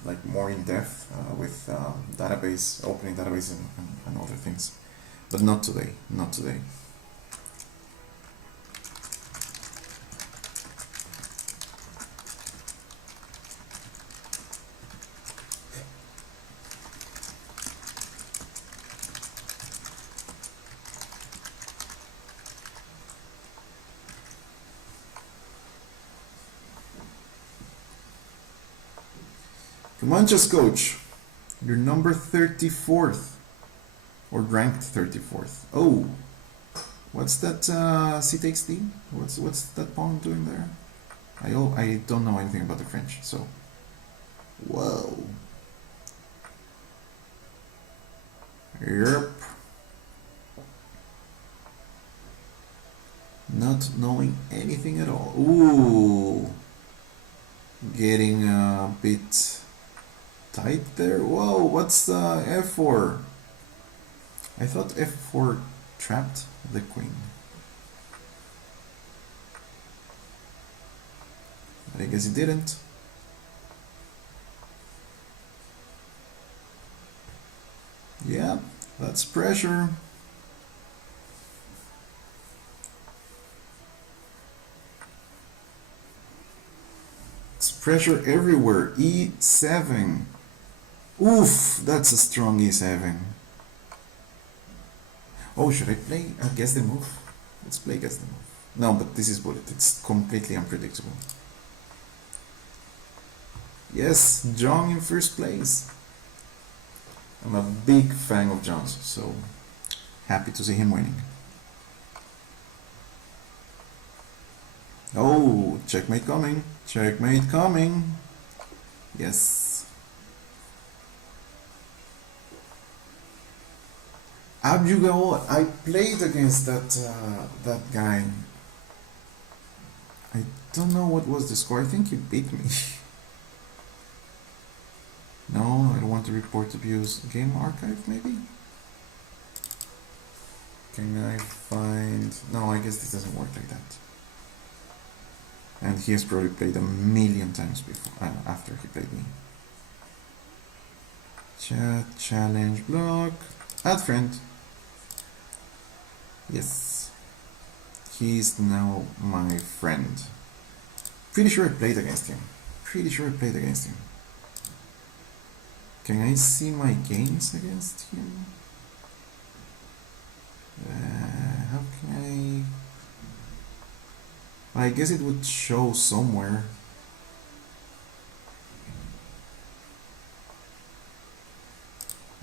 like more in depth with database, opening database and other things, but not today. Not today. Come on, just coach. You're number 34th. Or ranked 34th. Oh! What's that C takes D? What's that pawn doing there? I don't know anything about the French, so... Whoa. Yep. Not knowing anything at all. Ooh! Getting a bit... tight there? Whoa, what's F4? I thought F4 trapped the queen. But I guess it didn't. Yeah, that's pressure. It's pressure everywhere. E7. Oof, that's a strong E7. Oh, should I play guess the move? Let's play guess the move. No, but this is bullet. It's completely unpredictable. Yes, John in first place. I'm a big fan of John's, so happy to see him winning. Oh, checkmate coming. Checkmate coming. Yes. Abjugaout, I played against that guy. I don't know what was the score. I think he beat me. No, I don't want to report abuse. Game archive, maybe? Can I find... No, I guess this doesn't work like that. And he has probably played a million times before, after he played me. Chat, challenge, block, add friend. Yes. He's now my friend. Pretty sure I played against him. Can I see my games against him? How can I guess it would show somewhere.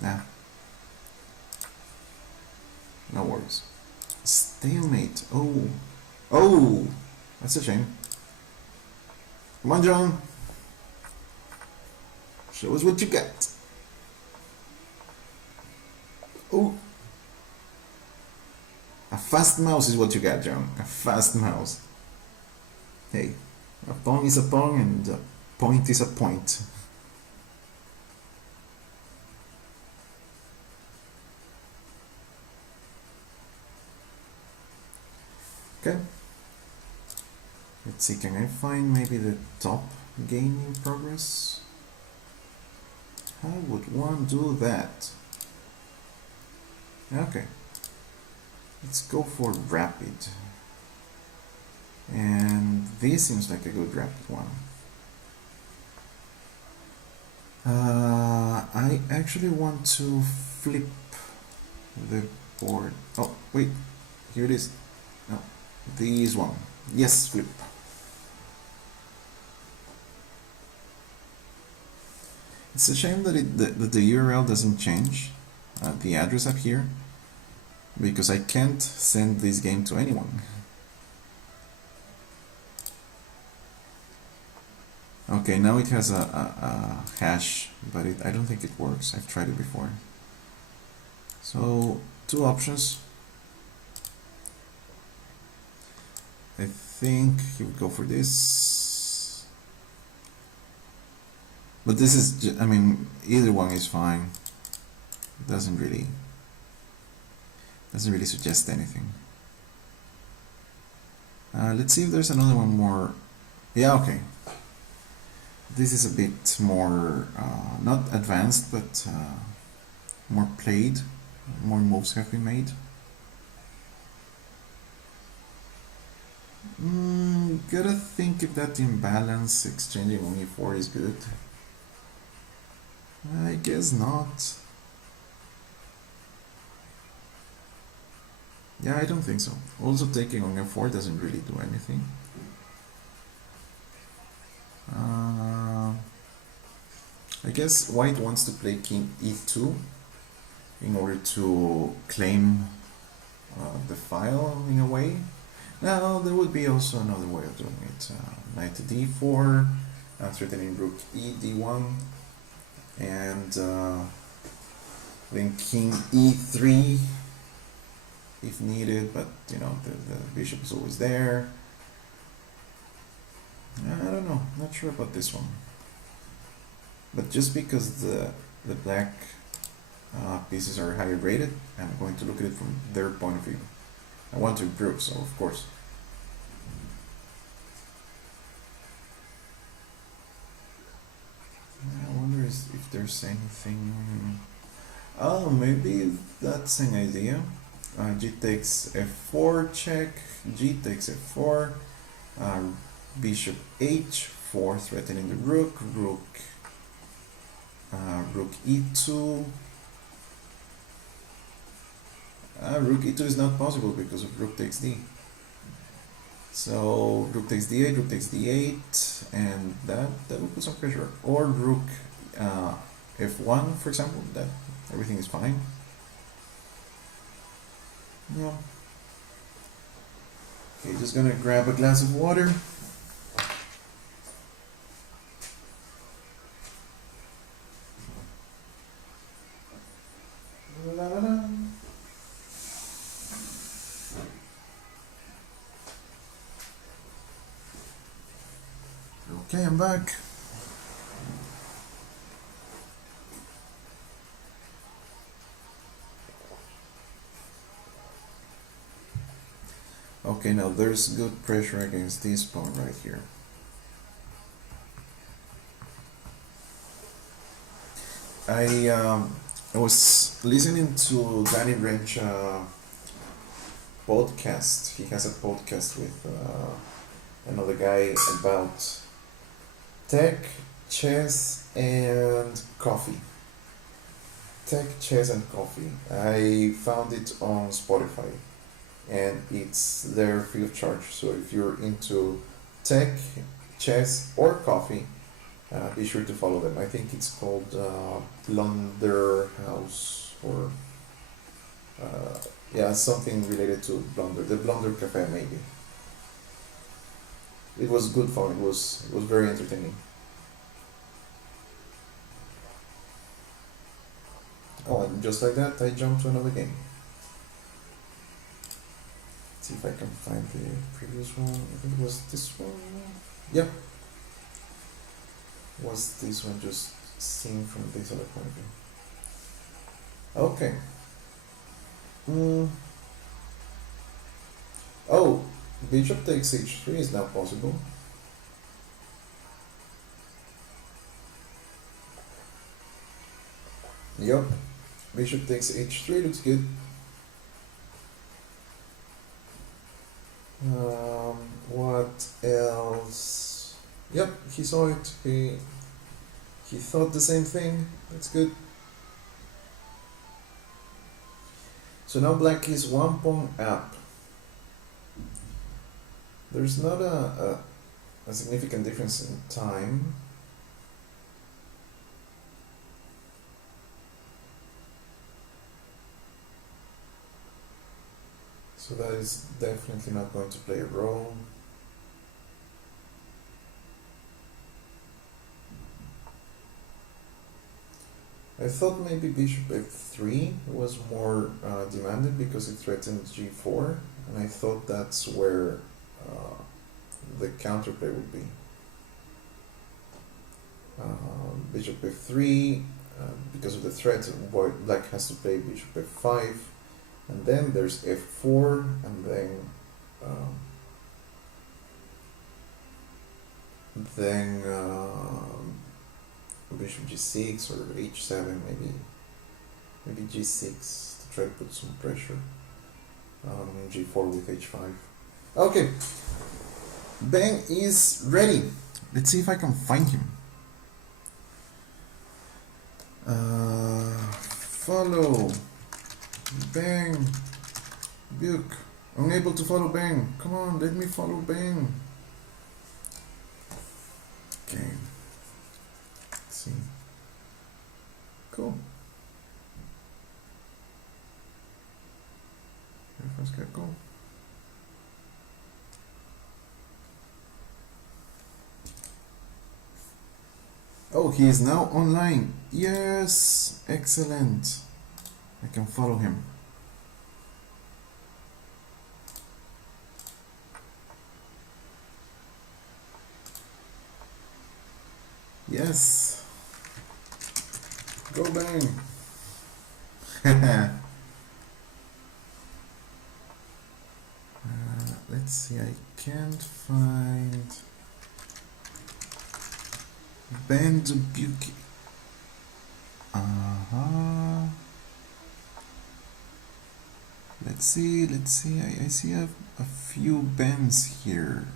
Nah. No worries. Stalemate. Oh. Oh! That's a shame. Come on, John. Show us what you got. Oh. A fast mouse is what you got, John. A fast mouse. Hey, a pawn is a pawn and a point is a point. Okay. Let's see, can I find maybe the top game in progress? How would one do that? Okay. Let's go for rapid. And this seems like a good rapid one. I actually want to flip the board. Oh, wait. Here it is. No, this one. Yes, flip. It's a shame that the URL doesn't change, the address up here, because I can't send this game to anyone. Okay, now it has a hash, but I don't think it works. I've tried it before. So, two options. I think he would go for this. But this is, I mean, either one is fine. Doesn't really suggest anything. Let's see if there's another one more. Yeah, okay. This is a bit more, not advanced, but more played. More moves have been made. Gotta think if that imbalance exchanging on e4 is good. I guess not. Yeah, I don't think so. Also taking on f4 doesn't really do anything. I guess white wants to play king e2 in order to claim the file in a way. Now there would be also another way of doing it. Knight to d4, threatening rook e d1, and then king e3 if needed, but you know the bishop is always there. I don't know, not sure about this one. But just because the black pieces are higher rated, I'm going to look at it from their point of view. I want to improve, so of course. I wonder if there's anything. Oh, maybe that's an idea. G takes f4 check, G takes f4, bishop h4 threatening the rook, rook e2. Rook e2 is not possible because of rook takes d. So rook takes d8, rook takes d8, and that will put some pressure. Or rook f1, for example, that everything is fine. Yeah. Okay, just gonna grab a glass of water. La, la, la. Okay, I'm back. Okay, now there's good pressure against this pawn right here. I was listening to Danny Wrench podcast. He has a podcast with another guy about tech, chess, and coffee. Tech, chess, and coffee. I found it on Spotify, and it's there free of charge. So if you're into tech, chess, or coffee, be sure to follow them. I think it's called Blunder House, or yeah, something related to Blunder, the Blunder Cafe maybe. It was good fun. It was very entertaining. Oh, and just like that, I jumped to another game. Let's see if I can find the previous one. I think it was this one. Yeah. Was this one just seen from this other point of view? Okay. Oh, bishop takes h3 is now possible. Yup. Bishop takes h3 looks good. What else? Yep, he saw it. He thought the same thing. That's good. So now black is 1 pawn up. There's not a significant difference in time. So that is definitely not going to play a role. I thought maybe bishop f3 was more demanded because it threatened g4, and I thought that's where the counterplay would be. Bishop f3, because of the threat, black has to play bishop f5, and then there's f4, and then bishop g6 or h7, maybe g6 to try to put some pressure. G4 with h5. Okay, Bang is ready. Let's see if I can find him. Follow Bang. Buke. Unable to follow Bang. Come on, let me follow Bang. Okay. Let's see. Cool. First get go. Oh, he is now online. Yes, excellent. I can follow him. Yes. Go Bang. Let's see, I can't find Ben Dubuque. Let's see, I see a few Bens here.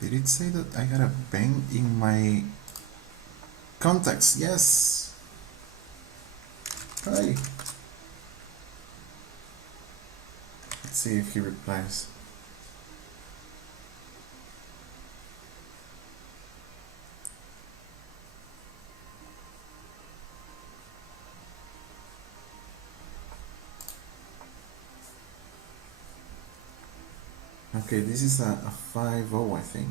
Did it say that I got a Ben in my contacts? Yes. Hi. Let's see if he replies. Okay, this is a 5-0, I think.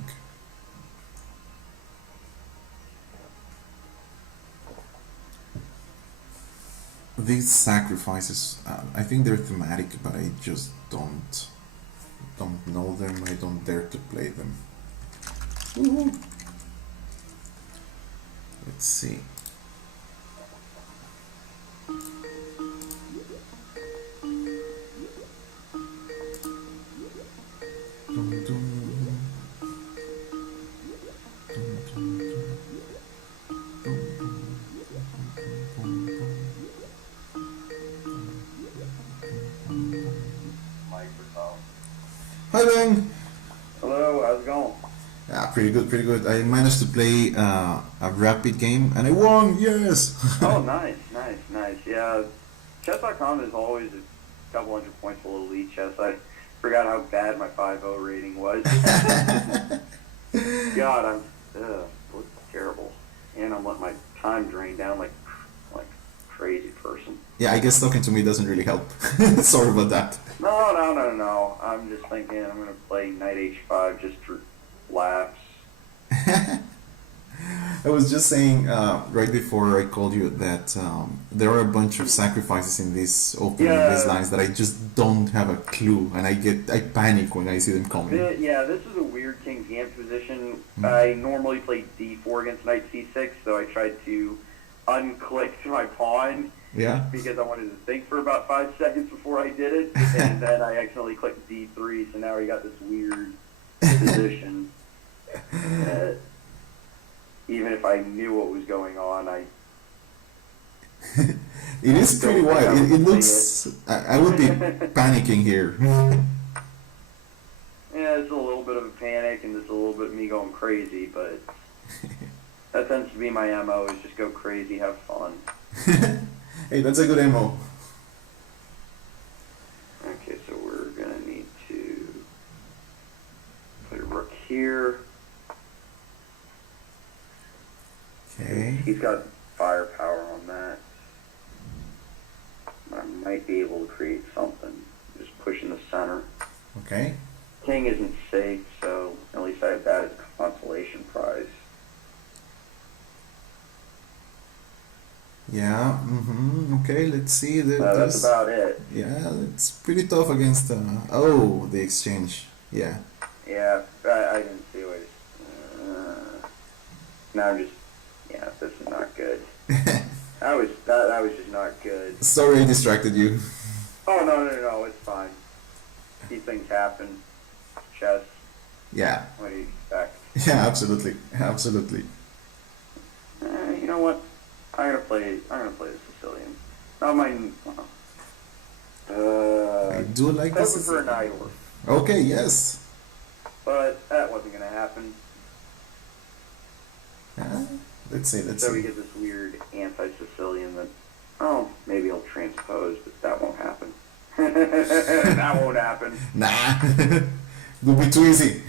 These sacrifices, I think they're thematic, but I just don't know them. I don't dare to play them. Woohoo! Let's see. Hi Ben! Hello, how's it going? Yeah, pretty good. I managed to play a rapid game and I won, yes! Oh, nice. Yeah, chess.com is always a couple hundred points below Elite Chess. I forgot how bad my 5.0 rating was. God, I'm terrible. And I'm letting my time drain down like crazy person. Yeah, I guess talking to me doesn't really help. Sorry about that. No. I'm just thinking I'm going to play knight h5 just for laughs. I was just saying right before I called you that there are a bunch of sacrifices in this opening, these lines that I just don't have a clue, and I panic when I see them coming. This is a weird King's Gambit position. I normally play d4 against knight c6, so I tried to unclick my pawn. Yeah. Because I wanted to think for about 5 seconds before I did it, and then I accidentally clicked d3, so now we got this weird position. Even if I knew what was going on, It is pretty Don't think wild. I It would looks. I would be panicking here. Yeah, it's a little bit of a panic and just a little bit of me going crazy, but that tends to be my MO, is just go crazy, have fun. Hey, that's a good ammo. Okay, so we're gonna need to put a rook here. Okay. He's got firepower on that. I might be able to create something. Just pushing the center. Okay. King isn't safe, so at least I have that as a consolation prize. Yeah. Okay. Let's see. That's about it. Yeah, it's pretty tough against. Oh, the exchange. Yeah. Yeah, I didn't see what. Now I'm just. Yeah, this is not good. That was just not good. Sorry, I distracted you. Oh no, it's fine. These things happen. Chess. Yeah. What do you expect? Yeah, absolutely, absolutely. You know what? I'm gonna play the Sicilian. Not my. I do like That this. was for an idol, Okay. Yes. but that wasn't gonna happen. Let's see. Let's So we see. get this weird anti-Sicilian that, oh, maybe he'll transpose, but that won't happen. That won't happen. Nah. Would be too easy.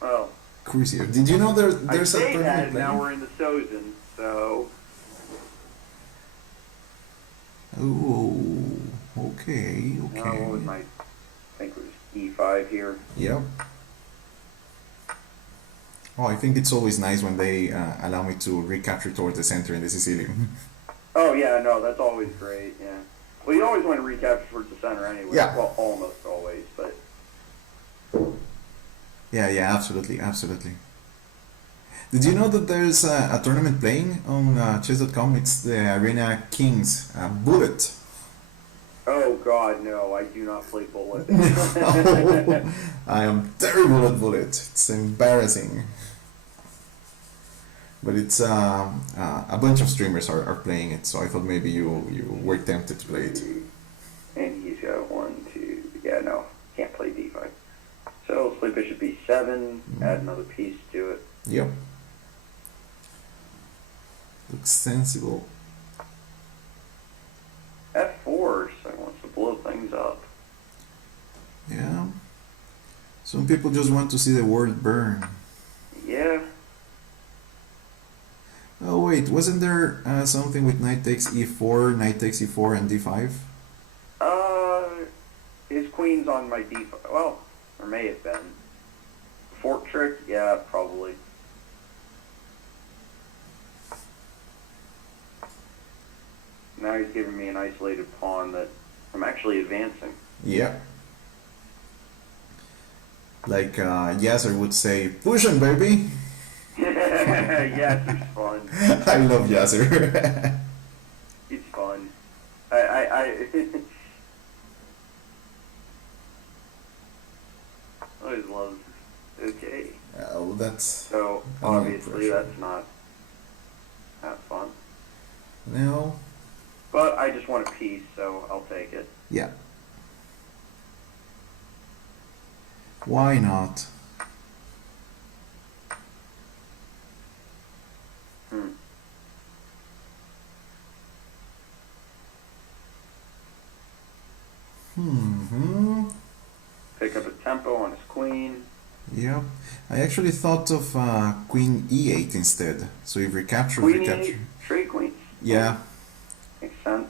Well, Crucial. Did you know there's I a say that, tournament and now playing? we're in the Sozin, so Oh. Okay. what Okay. was my, I think it was E5 here. Yep. Oh, I think it's always nice when they allow me to recapture towards the center in the Sicilian. Oh yeah, no, that's always great, yeah. Well, you always want to recapture towards the center anyway. Yeah. Well, almost always, but Yeah, absolutely, absolutely. Did you know that there's a tournament playing on chess.com? It's the Arena Kings Bullet. oh god, no, I do not play Bullet. I am terrible at Bullet. It's embarrassing. But it's a bunch of streamers are playing it, so I thought maybe you were tempted to play it. And he's got 1, 2, yeah, no, can't play D5. So, play bishop B7, add another piece to it. Yep. Looks sensible. F4, so he wants to blow things up. Yeah. Some people just want to see the world burn. Yeah, Oh wait, wasn't there something with knight takes e4, knight takes e4, and d5? his queen's on my D5, well, or may have been. Fork trick? Yeah, probably. Now he's giving me an isolated pawn that I'm actually advancing. Yep. Like Yasser would say, push him, baby! Yes, it's fun. I love Yasser. It's fun. I always love. Okay. Oh, that's So under obviously pressure. that's not fun. No. But I just want a piece, so I'll take it. Yeah. Why not? Hmm. Pick up a tempo on his queen. Yeah. I actually thought of queen e8 instead. So if recapture, Queen recapture. E8, trade queens. Yeah. Makes sense.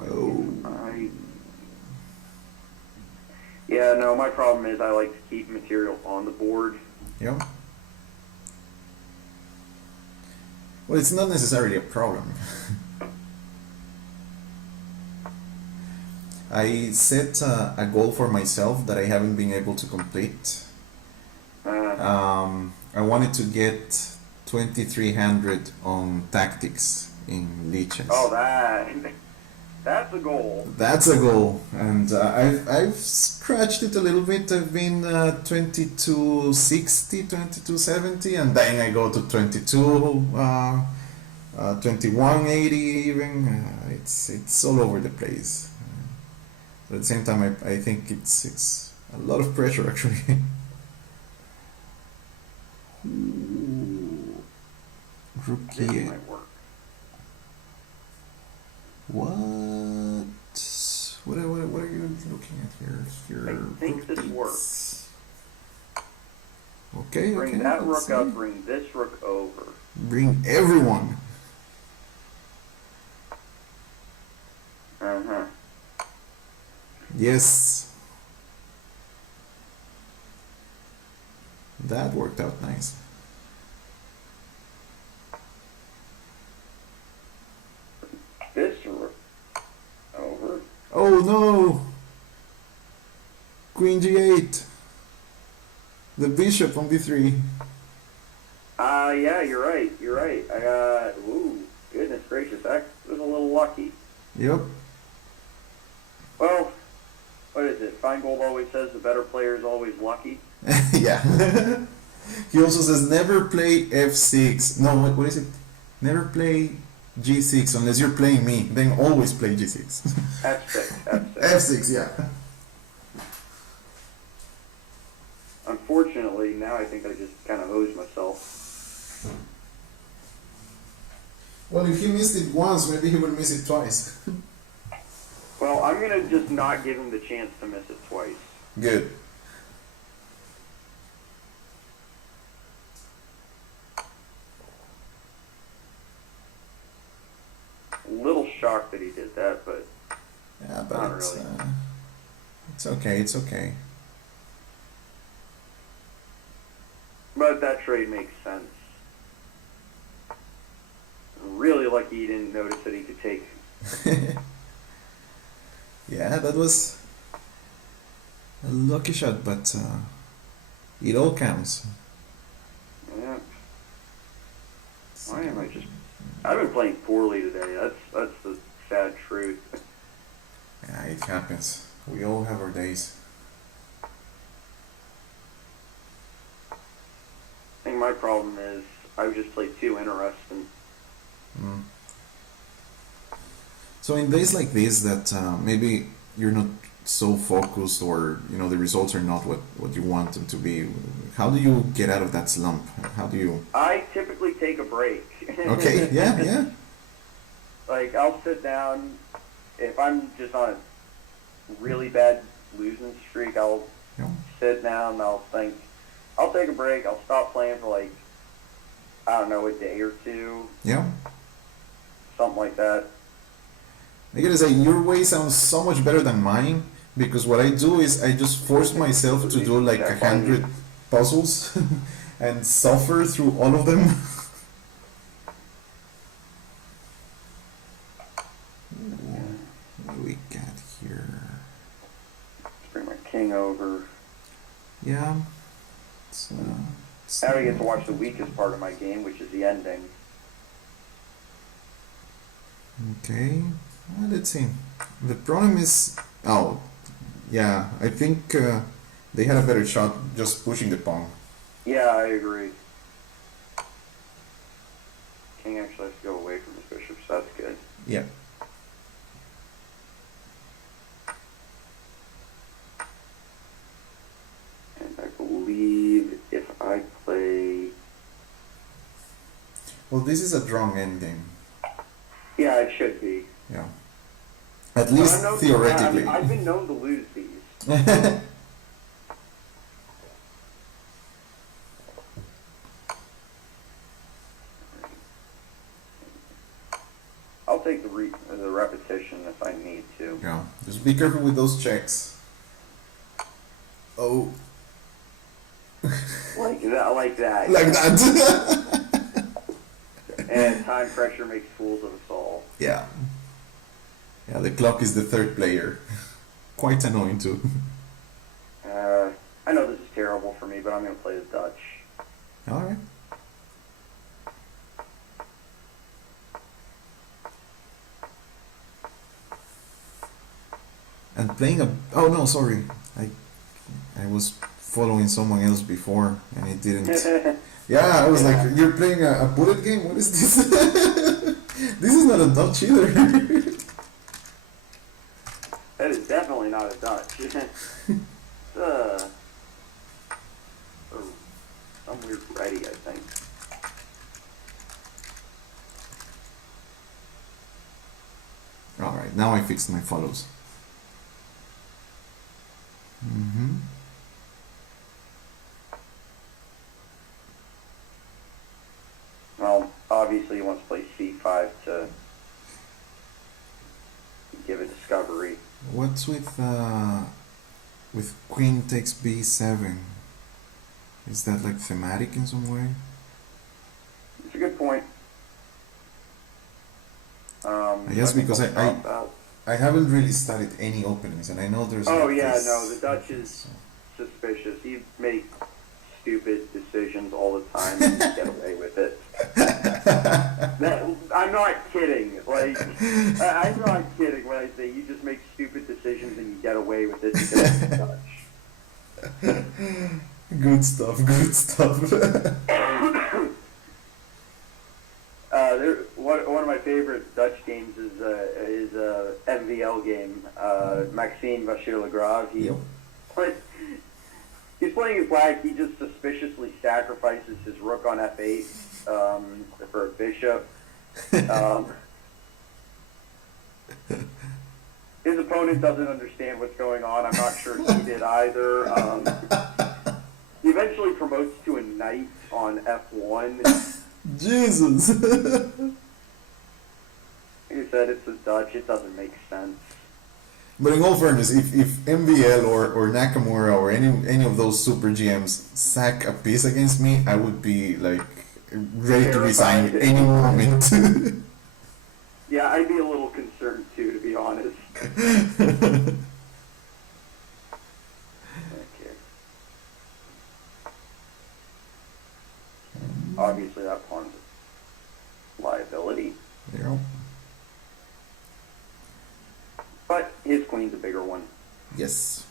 Oh. Yeah, no, my problem is I like to keep material on the board. Yeah. Well, it's not necessarily a problem. I set a goal for myself that I haven't been able to complete. I wanted to get 2300 on tactics in Lichess. Oh, that. That's a goal. That's a goal, and I've scratched it a little bit. I've been 2260, 2270, and then I go to 2180 even. It's all over the place. But at the same time, I think it's a lot of pressure actually. Ooh. Rook This E8. might work. What? What are you looking at here? I think this works. Okay, Bring okay. that let's rook see. up, bring this rook over. Bring everyone. Uh-huh. Yes. That worked out nice. This rook over. Oh no! Queen G8. The bishop on B3. Yeah, you're right. You're right. I got. Ooh, goodness gracious, that was a little lucky. Yep. Well, what is it? Feingold always says the better player is always lucky. Yeah. He also says never play F6. No, what is it? Never play G6 unless you're playing me. Then always play G6. F6. F6. F6, yeah. Unfortunately, now I think I just kind of hosed myself. Well, if he missed it once, maybe he will miss it twice. Well, I'm going to just not give him the chance to miss it twice. Good. Little shocked that he did that, but Yeah, but Not it's, really. it's okay, it's okay. but that trade makes sense. Really lucky he didn't notice that he could take. Yeah, that was a lucky shot, but it all counts. Yeah. Why am I just? I've been playing poorly today. That's the sad truth. Yeah, it happens. We all have our days. I think my problem is I just play too interesting. Mm. So in days like this that maybe you're not so focused or the results are not what you want them to be, how do you get out of that slump? How do you... I typically take a break. Okay, yeah. Like, I'll sit down. If I'm just on a really bad losing streak, I'll Yeah. sit down, I'll think. I'll take a break, I'll stop playing for like, I don't know, a day or two, Yeah. something like that. I gotta say, your way sounds so much better than mine, because what I do is I just force myself to do like 100 puzzles and suffer through all of them. What do we got here? Let's bring my king over. Yeah. Now I get to watch the weakest part of my game, which is the ending. Okay. Let's see. The problem is... Oh, yeah. I think they had a better shot just pushing the pawn. Yeah, I agree. King actually has to go away from his bishop, so that's good. Yeah. And I believe if I play... Well, this is a drawn endgame. Yeah, it should be. Yeah. At least But theoretically. I've been known to lose these. I'll take the repetition if I need to. Yeah. Just be careful with those checks. Oh. Like that, like that. Like that. And time pressure makes fools of us all. Yeah. Yeah, the clock is the third player. Quite annoying too. I know this is terrible for me, but I'm going to play the Dutch. Alright. And playing a... Oh no, sorry. I was following someone else before and it didn't... Yeah, I was like, you're playing a bullet game? What is this? This is not a Dutch either. That is definitely not a Dutch. uh, or some weird ready, I think. Alright, now I fixed my follows. Mm-hmm. Well, obviously he wants to play c5 to give a discovery. What's with queen takes b7? Is that like thematic in some way? It's a good point. I guess because I haven't really studied any openings and I know there's... Oh like yeah, this, no, the Dutch is suspicious. He makes stupid decisions all the time and get away with it. I'm not kidding. Like, I'm not kidding when I say you just make stupid decisions and you get away with it because it's Dutch. Good stuff, good stuff. One of my favorite Dutch games is a MVL game. Maxime Vachier-Lagrave. He's playing his black. He just suspiciously sacrifices his rook on f8 for a bishop. His opponent doesn't understand what's going on. I'm not sure he did either. He eventually promotes to a knight on f1. Jesus. Like I said, it's a Dutch. It doesn't make sense. But in all fairness, if MVL or Nakamura or any of those super GMs sack a piece against me, I would be like ready to resign at any moment. Yeah, I'd be a little concerned too, to be honest. Okay. Obviously, that pawn's a liability. Yeah. But his queen's a bigger one. Yes.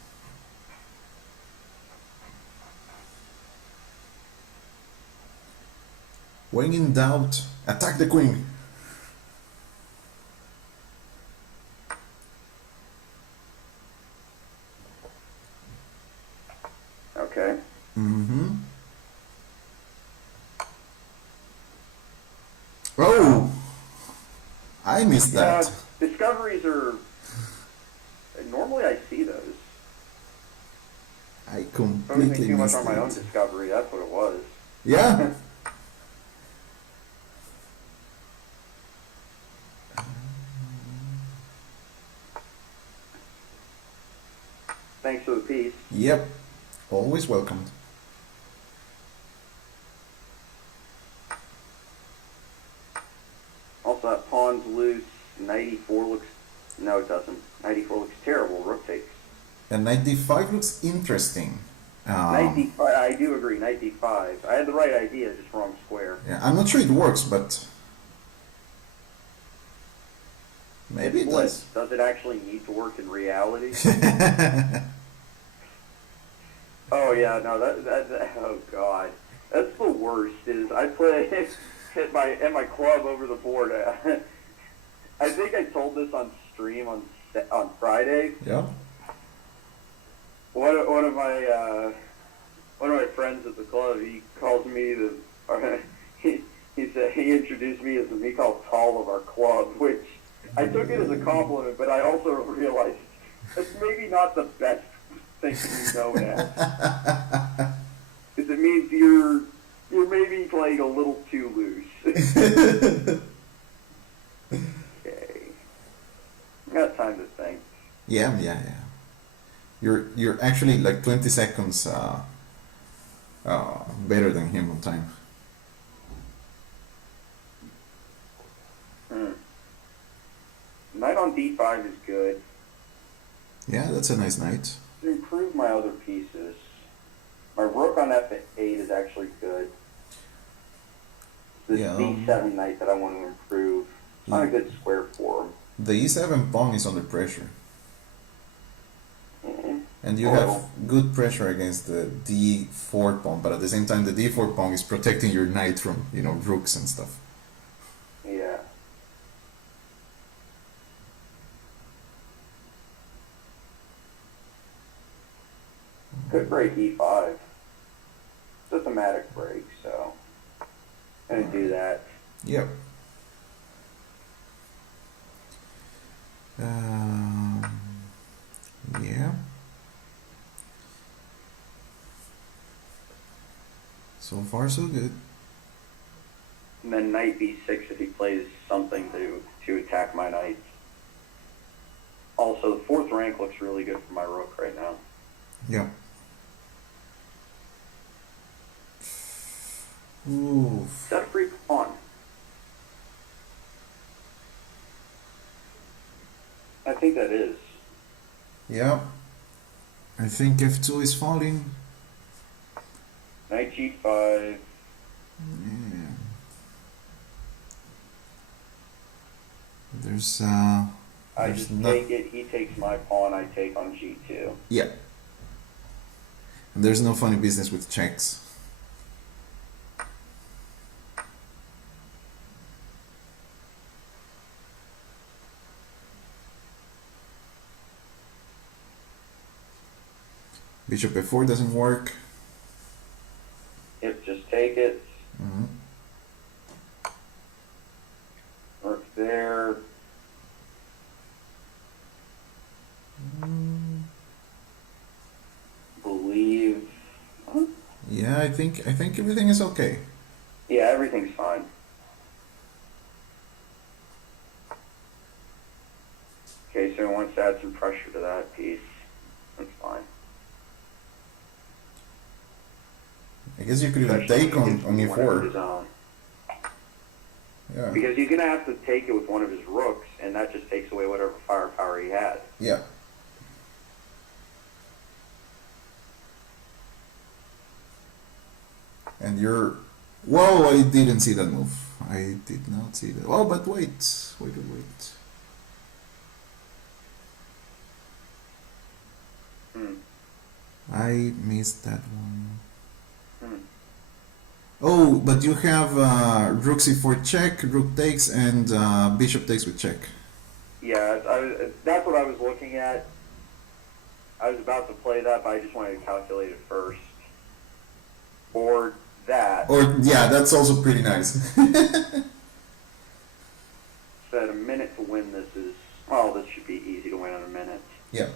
When in doubt, attack the queen. Okay. Mm-hmm. Oh! I missed that. Discoveries are... Normally I see those. I Focusing completely too much missed on my own it. discovery, that's what it was. Yeah. Thanks for the piece. Yep. Always welcomed. Also, that pawn's loose. Knight e4 looks... No, it doesn't. Knight e4 looks terrible. Rook takes. And knight d5 looks interesting. Knight d5, I do agree. Knight d5. I had the right idea, just wrong square. Yeah, I'm not sure it works, but maybe it does. Does it actually need to work in reality? Oh yeah, no, that oh god, that's the worst. Is I play at my club over the board. I think I told this on stream on Friday. Yeah. One of my friends at the club, he calls me he said he introduced me as the Mikhail Tal of our club, which I took it as a compliment, but I also realized that's maybe not the best thing to be known as. Because it means you're maybe playing a little too loose. Okay. Got time to think. Yeah. You're actually like 20 seconds better than him on time. Knight on d5 is good. Yeah, that's a nice knight. To improve my other pieces. My rook on f8 is actually good. This d7 knight that I want to improve. It's not a good square for him. The e7 pawn is under pressure. And you have good pressure against the d4 pawn, but at the same time the d4 pawn is protecting your knight from, you know, rooks and stuff. Yeah. Could break e5. It's a thematic break, so I'm gonna do that. Yep. Yeah. So far, so good. And then knight b6 if he plays something to attack my knight. Also, the fourth rank looks really good for my rook right now. Yeah. Ooh. Is that a free pawn? I think that is. Yeah. I think f2 is falling. Knight g5. Yeah. There's I just take it, he takes my pawn, I take on g2. Yeah. And there's no funny business with checks. Bishop f4 doesn't work. Yep, just take it. Mm-hmm. Rook there. Believe. Huh? Yeah, I think everything is okay. Yeah, everything's fine. Okay, so he wants to add some pressure to that piece. That's fine. I guess you could even Especially take on e4. Yeah. Because he's going to have to take it with one of his rooks, and that just takes away whatever firepower he had. Yeah. And you're... Whoa, I didn't see that move. I did not see that. Oh, but wait. Wait. I missed that one. Oh, but you have rook c4 check, rook takes, and bishop takes with check. Yeah, that's what I was looking at. I was about to play that, but I just wanted to calculate it first. Or that. Or, yeah, that's also pretty nice. Said a minute to win this is... Well, this should be easy to win in a minute. Yeah.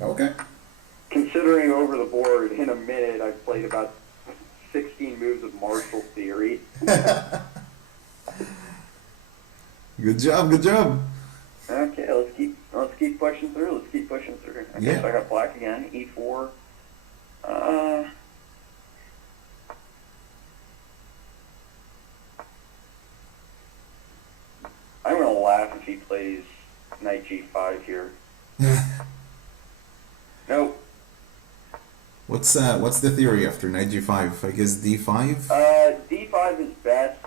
Okay. Considering over the board, in a minute, I've played about 16 moves of Marshall Theory. Good job. Okay, let's keep pushing through. Okay, yeah. So I got black again, e4. I'm gonna laugh if he plays knight g5 here. Nope. What's the theory after knight g5? I guess d5? d5 is best.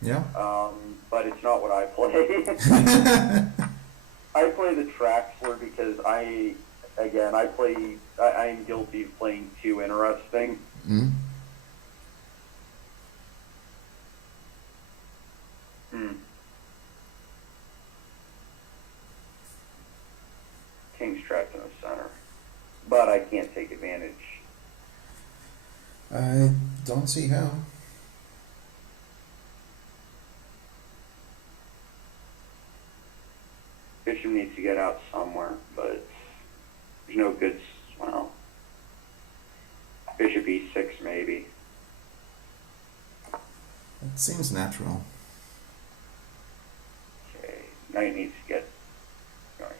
Yeah. But it's not what I play. I play the Traxler because I am guilty of playing too interesting. Mm. King's trapped in the center. But I can't take advantage. I don't see how. Bishop needs to get out somewhere, but there's no good, well, Bishop e6 maybe. It seems natural. Okay, knight needs to get going.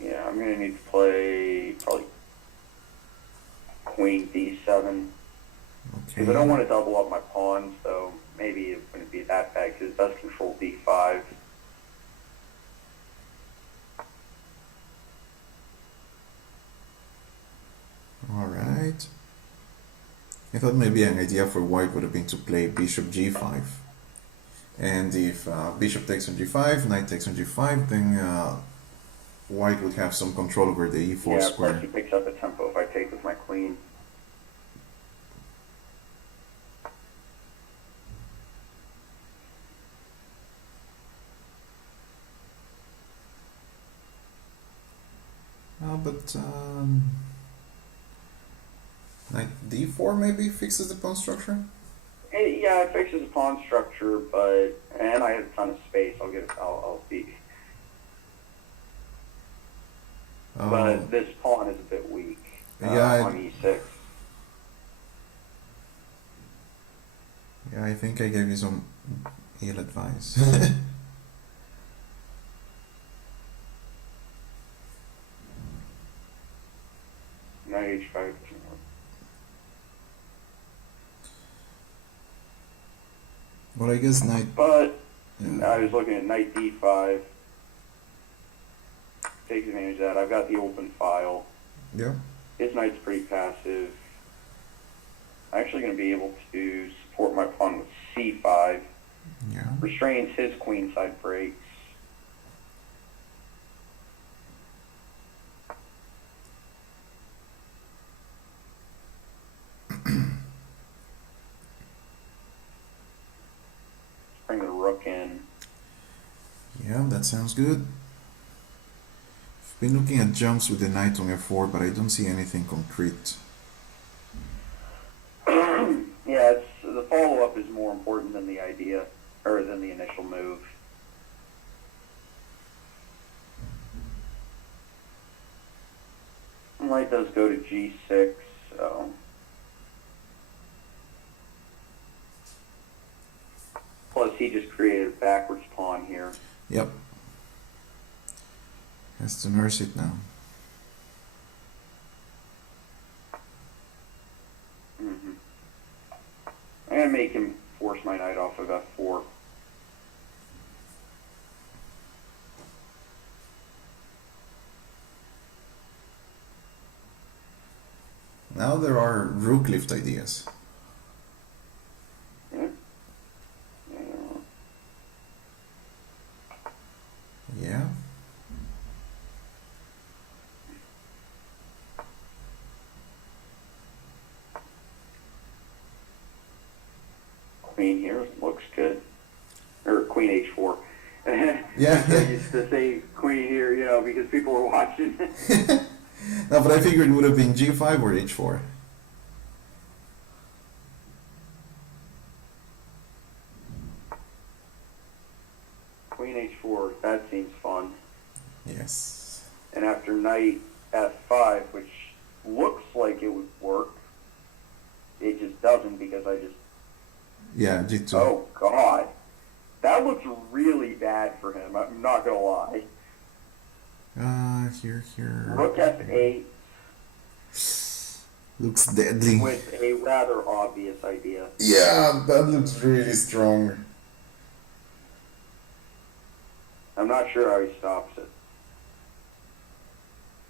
Yeah, I'm gonna need to play probably queen d7. Because I don't want to double up my pawn, so maybe it wouldn't be that bad because it does control d5. All right. I thought maybe an idea for white would have been to play bishop g5. And if bishop takes on g5, knight takes on g5, then white would have some control over the e4 Yeah, square. plus he picks up the tempo if I take with my queen. But knight d4 maybe fixes the pawn structure? Yeah, it fixes the pawn structure, and I have a ton of space. I'll see. Oh, But this pawn is a bit weak yeah, on e6. yeah, I think I gave you some ill advice. Knight h5 doesn't work. Well, I guess knight. But Yeah. I was looking at knight d5. Takes advantage of that. I've got the open file. Yeah. His knight's pretty passive. I'm actually going to be able to support my pawn with c5. Yeah. Restrains his queenside breaks. Bring the rook in. Yeah, that sounds good. I've been looking at jumps with the knight on f4, but I don't see anything concrete. Yeah, the follow-up is more important than the idea, or than the initial move. Knight does go to g6, so... Plus, he just created a backwards pawn here. Yep. Has to nurse it now. I'm going to make him force my knight off of f4. Now there are rook lift ideas. Yeah. Yeah. Queen here looks good. Or queen h4. Yeah. I used to say queen here, because people are watching. No, but I figured it would have been g5 or h4. Queen h4, that seems fun. Yes. And after knight f5, which looks like it would work, it just doesn't because I just... Yeah, g2. Oh, God. That looks really bad for him, I'm not going to lie. Here. Rook f8 Looks deadly. with a rather obvious idea. Yeah, that looks really strong. I'm not sure how he stops it.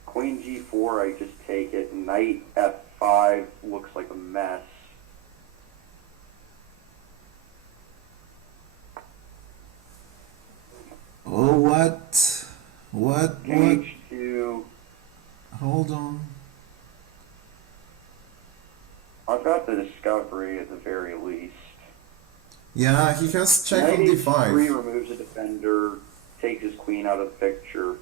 Queen g4, I just take it. Knight f5 looks like a mess. Oh, what? What? King h2. Hold on. I've got the discovery at the very least. Yeah, he has check Knight on h3 d5. removes a defender, takes his queen out of the picture.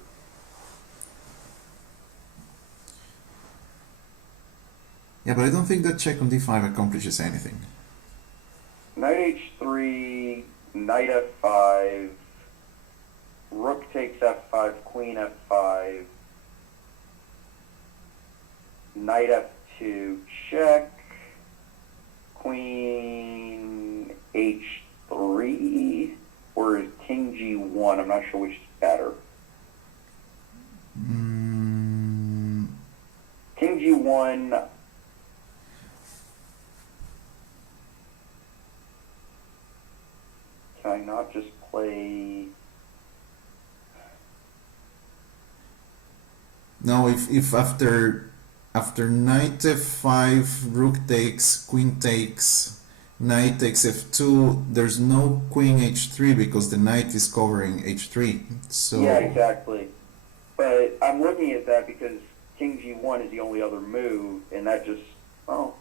Yeah, but I don't think that check on d5 accomplishes anything. Knight h3, knight f5, rook takes f5, queen f5, knight f2, check, queen h3, or king g1, I'm not sure which is better. King g1, can I not just play... No, if after after knight f5, rook takes, queen takes, knight takes f2, there's no queen h3 because the knight is covering h3. So Yeah, exactly. But I'm looking at that because king g1 is the only other move, and that just, oh,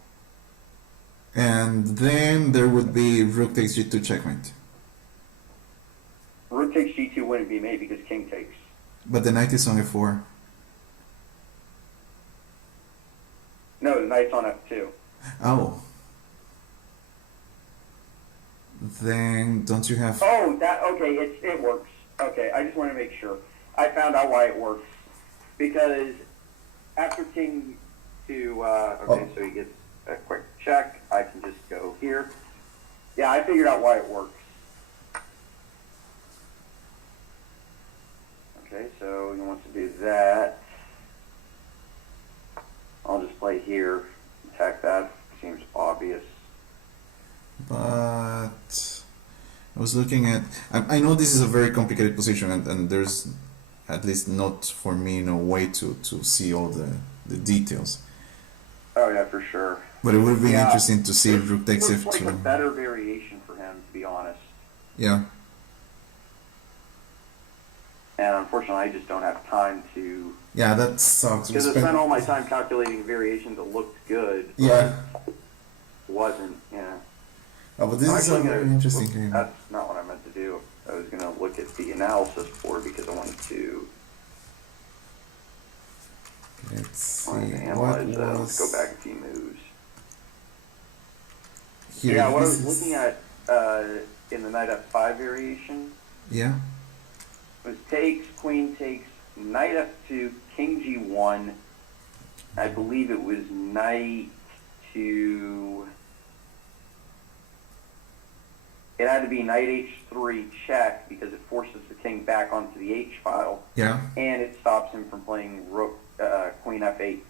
and then there would be rook takes g2 checkmate. rook takes g2 wouldn't be made because king takes. But the knight is on f4. No, the knight's on f2. Oh. Then don't you have... Oh, that, okay, it works. Okay, I just want to make sure. I found out why it works. Because after king to, okay, so he gets a quick check, I can just go here. Yeah, I figured out why it works. Okay, so he wants to do that. I'll just play here, attack that. Seems obvious. But I was looking at... I know this is a very complicated position, and there's at least not for me no way to see all the details. Oh yeah, for sure. But it would be interesting to see if rook takes It's f2. like a better variation for him, to be honest. Yeah. And unfortunately, I just don't have time to... Yeah, that sucks. Because I spent all my time calculating variations that looked good. Yeah. Wasn't, yeah. Oh, but this is a very interesting game. That's not what I meant to do. I was going to look at the analysis board because I wanted to... Let's see. Analyze that. Let's go back a few moves. Here, Yeah, what I was looking at in the knight f5 variation Yeah. was takes, queen takes, knight f2, king g1. I believe it was knight to... It had to be knight h3 check because it forces the king back onto the h file. Yeah. And it stops him from playing rook, queen f8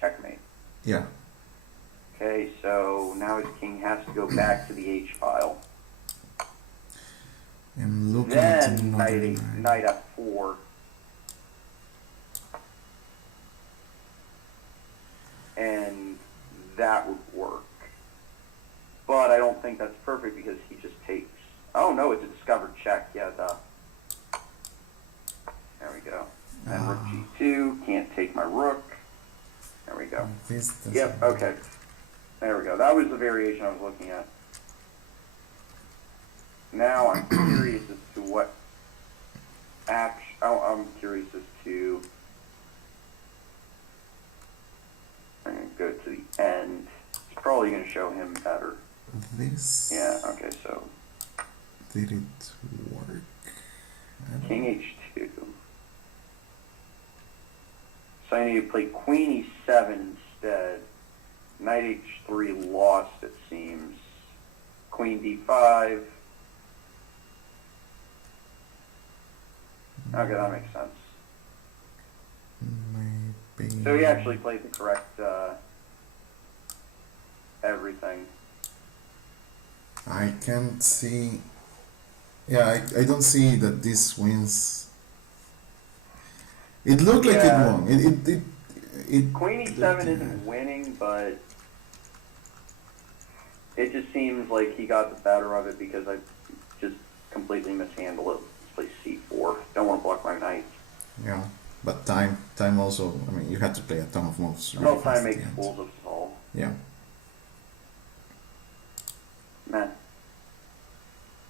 checkmate. Yeah. Okay, so now his king has to go back to the h file. I'm looking at Then another knight f4. And that would work. But I don't think that's perfect because he just takes... Oh no, it's a discovered check. Yeah, duh. There we go. And rook g2, can't take my rook. There we go. Yep, okay. There we go. That was the variation I was looking at. Now I'm curious as to what action... I'm curious as to... I'm going to go to the end. It's probably going to show him better. This... Yeah, okay, so... Did it work? King h2. So I need to play queen e7 instead. Knight h3 lost, it seems. Queen d5. Okay, that makes sense. Maybe... So he actually played the correct everything. I can't see... Yeah, I don't see that this wins. It looked like it won. It Queen e7 isn't winning, but it just seems like he got the better of it because I just completely mishandled it. Let's play c4. Don't want to block my knight. Yeah, but time also, I mean, you had to play a ton of moves. No Really fast time at makes the end. fools of us all. Yeah. Man.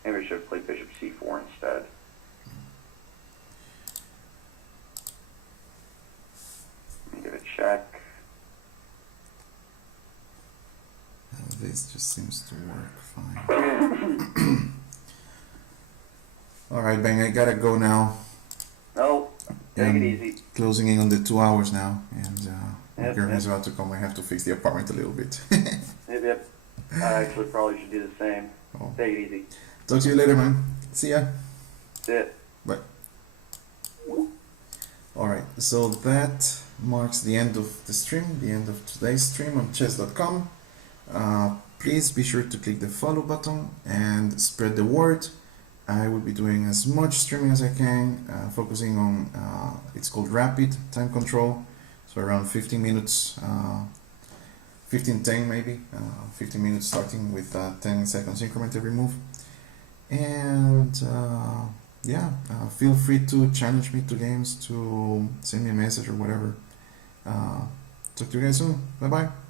Maybe I should have played bishop c4 instead. Let me give it a check. This just seems to work fine. Alright, Bang, I gotta go now. No, take it easy. Closing in on the 2 hours now, and my Yep, girlfriend's about to come. I have to fix the apartment a little bit. Yep. I actually probably should do the same. Oh. Take it easy. Talk to you later, man. See ya. That's it. Bye. Alright, so that marks the end of the stream, the end of today's stream on chess.com. Please be sure to click the follow button and spread the word. I will be doing as much streaming as I can, focusing on, it's called rapid time control. So around 15 minutes, 15:10 maybe, 15 minutes starting with 10 seconds increment every move. And yeah, feel free to challenge me to games, to send me a message or whatever. Talk to you guys soon. Bye bye.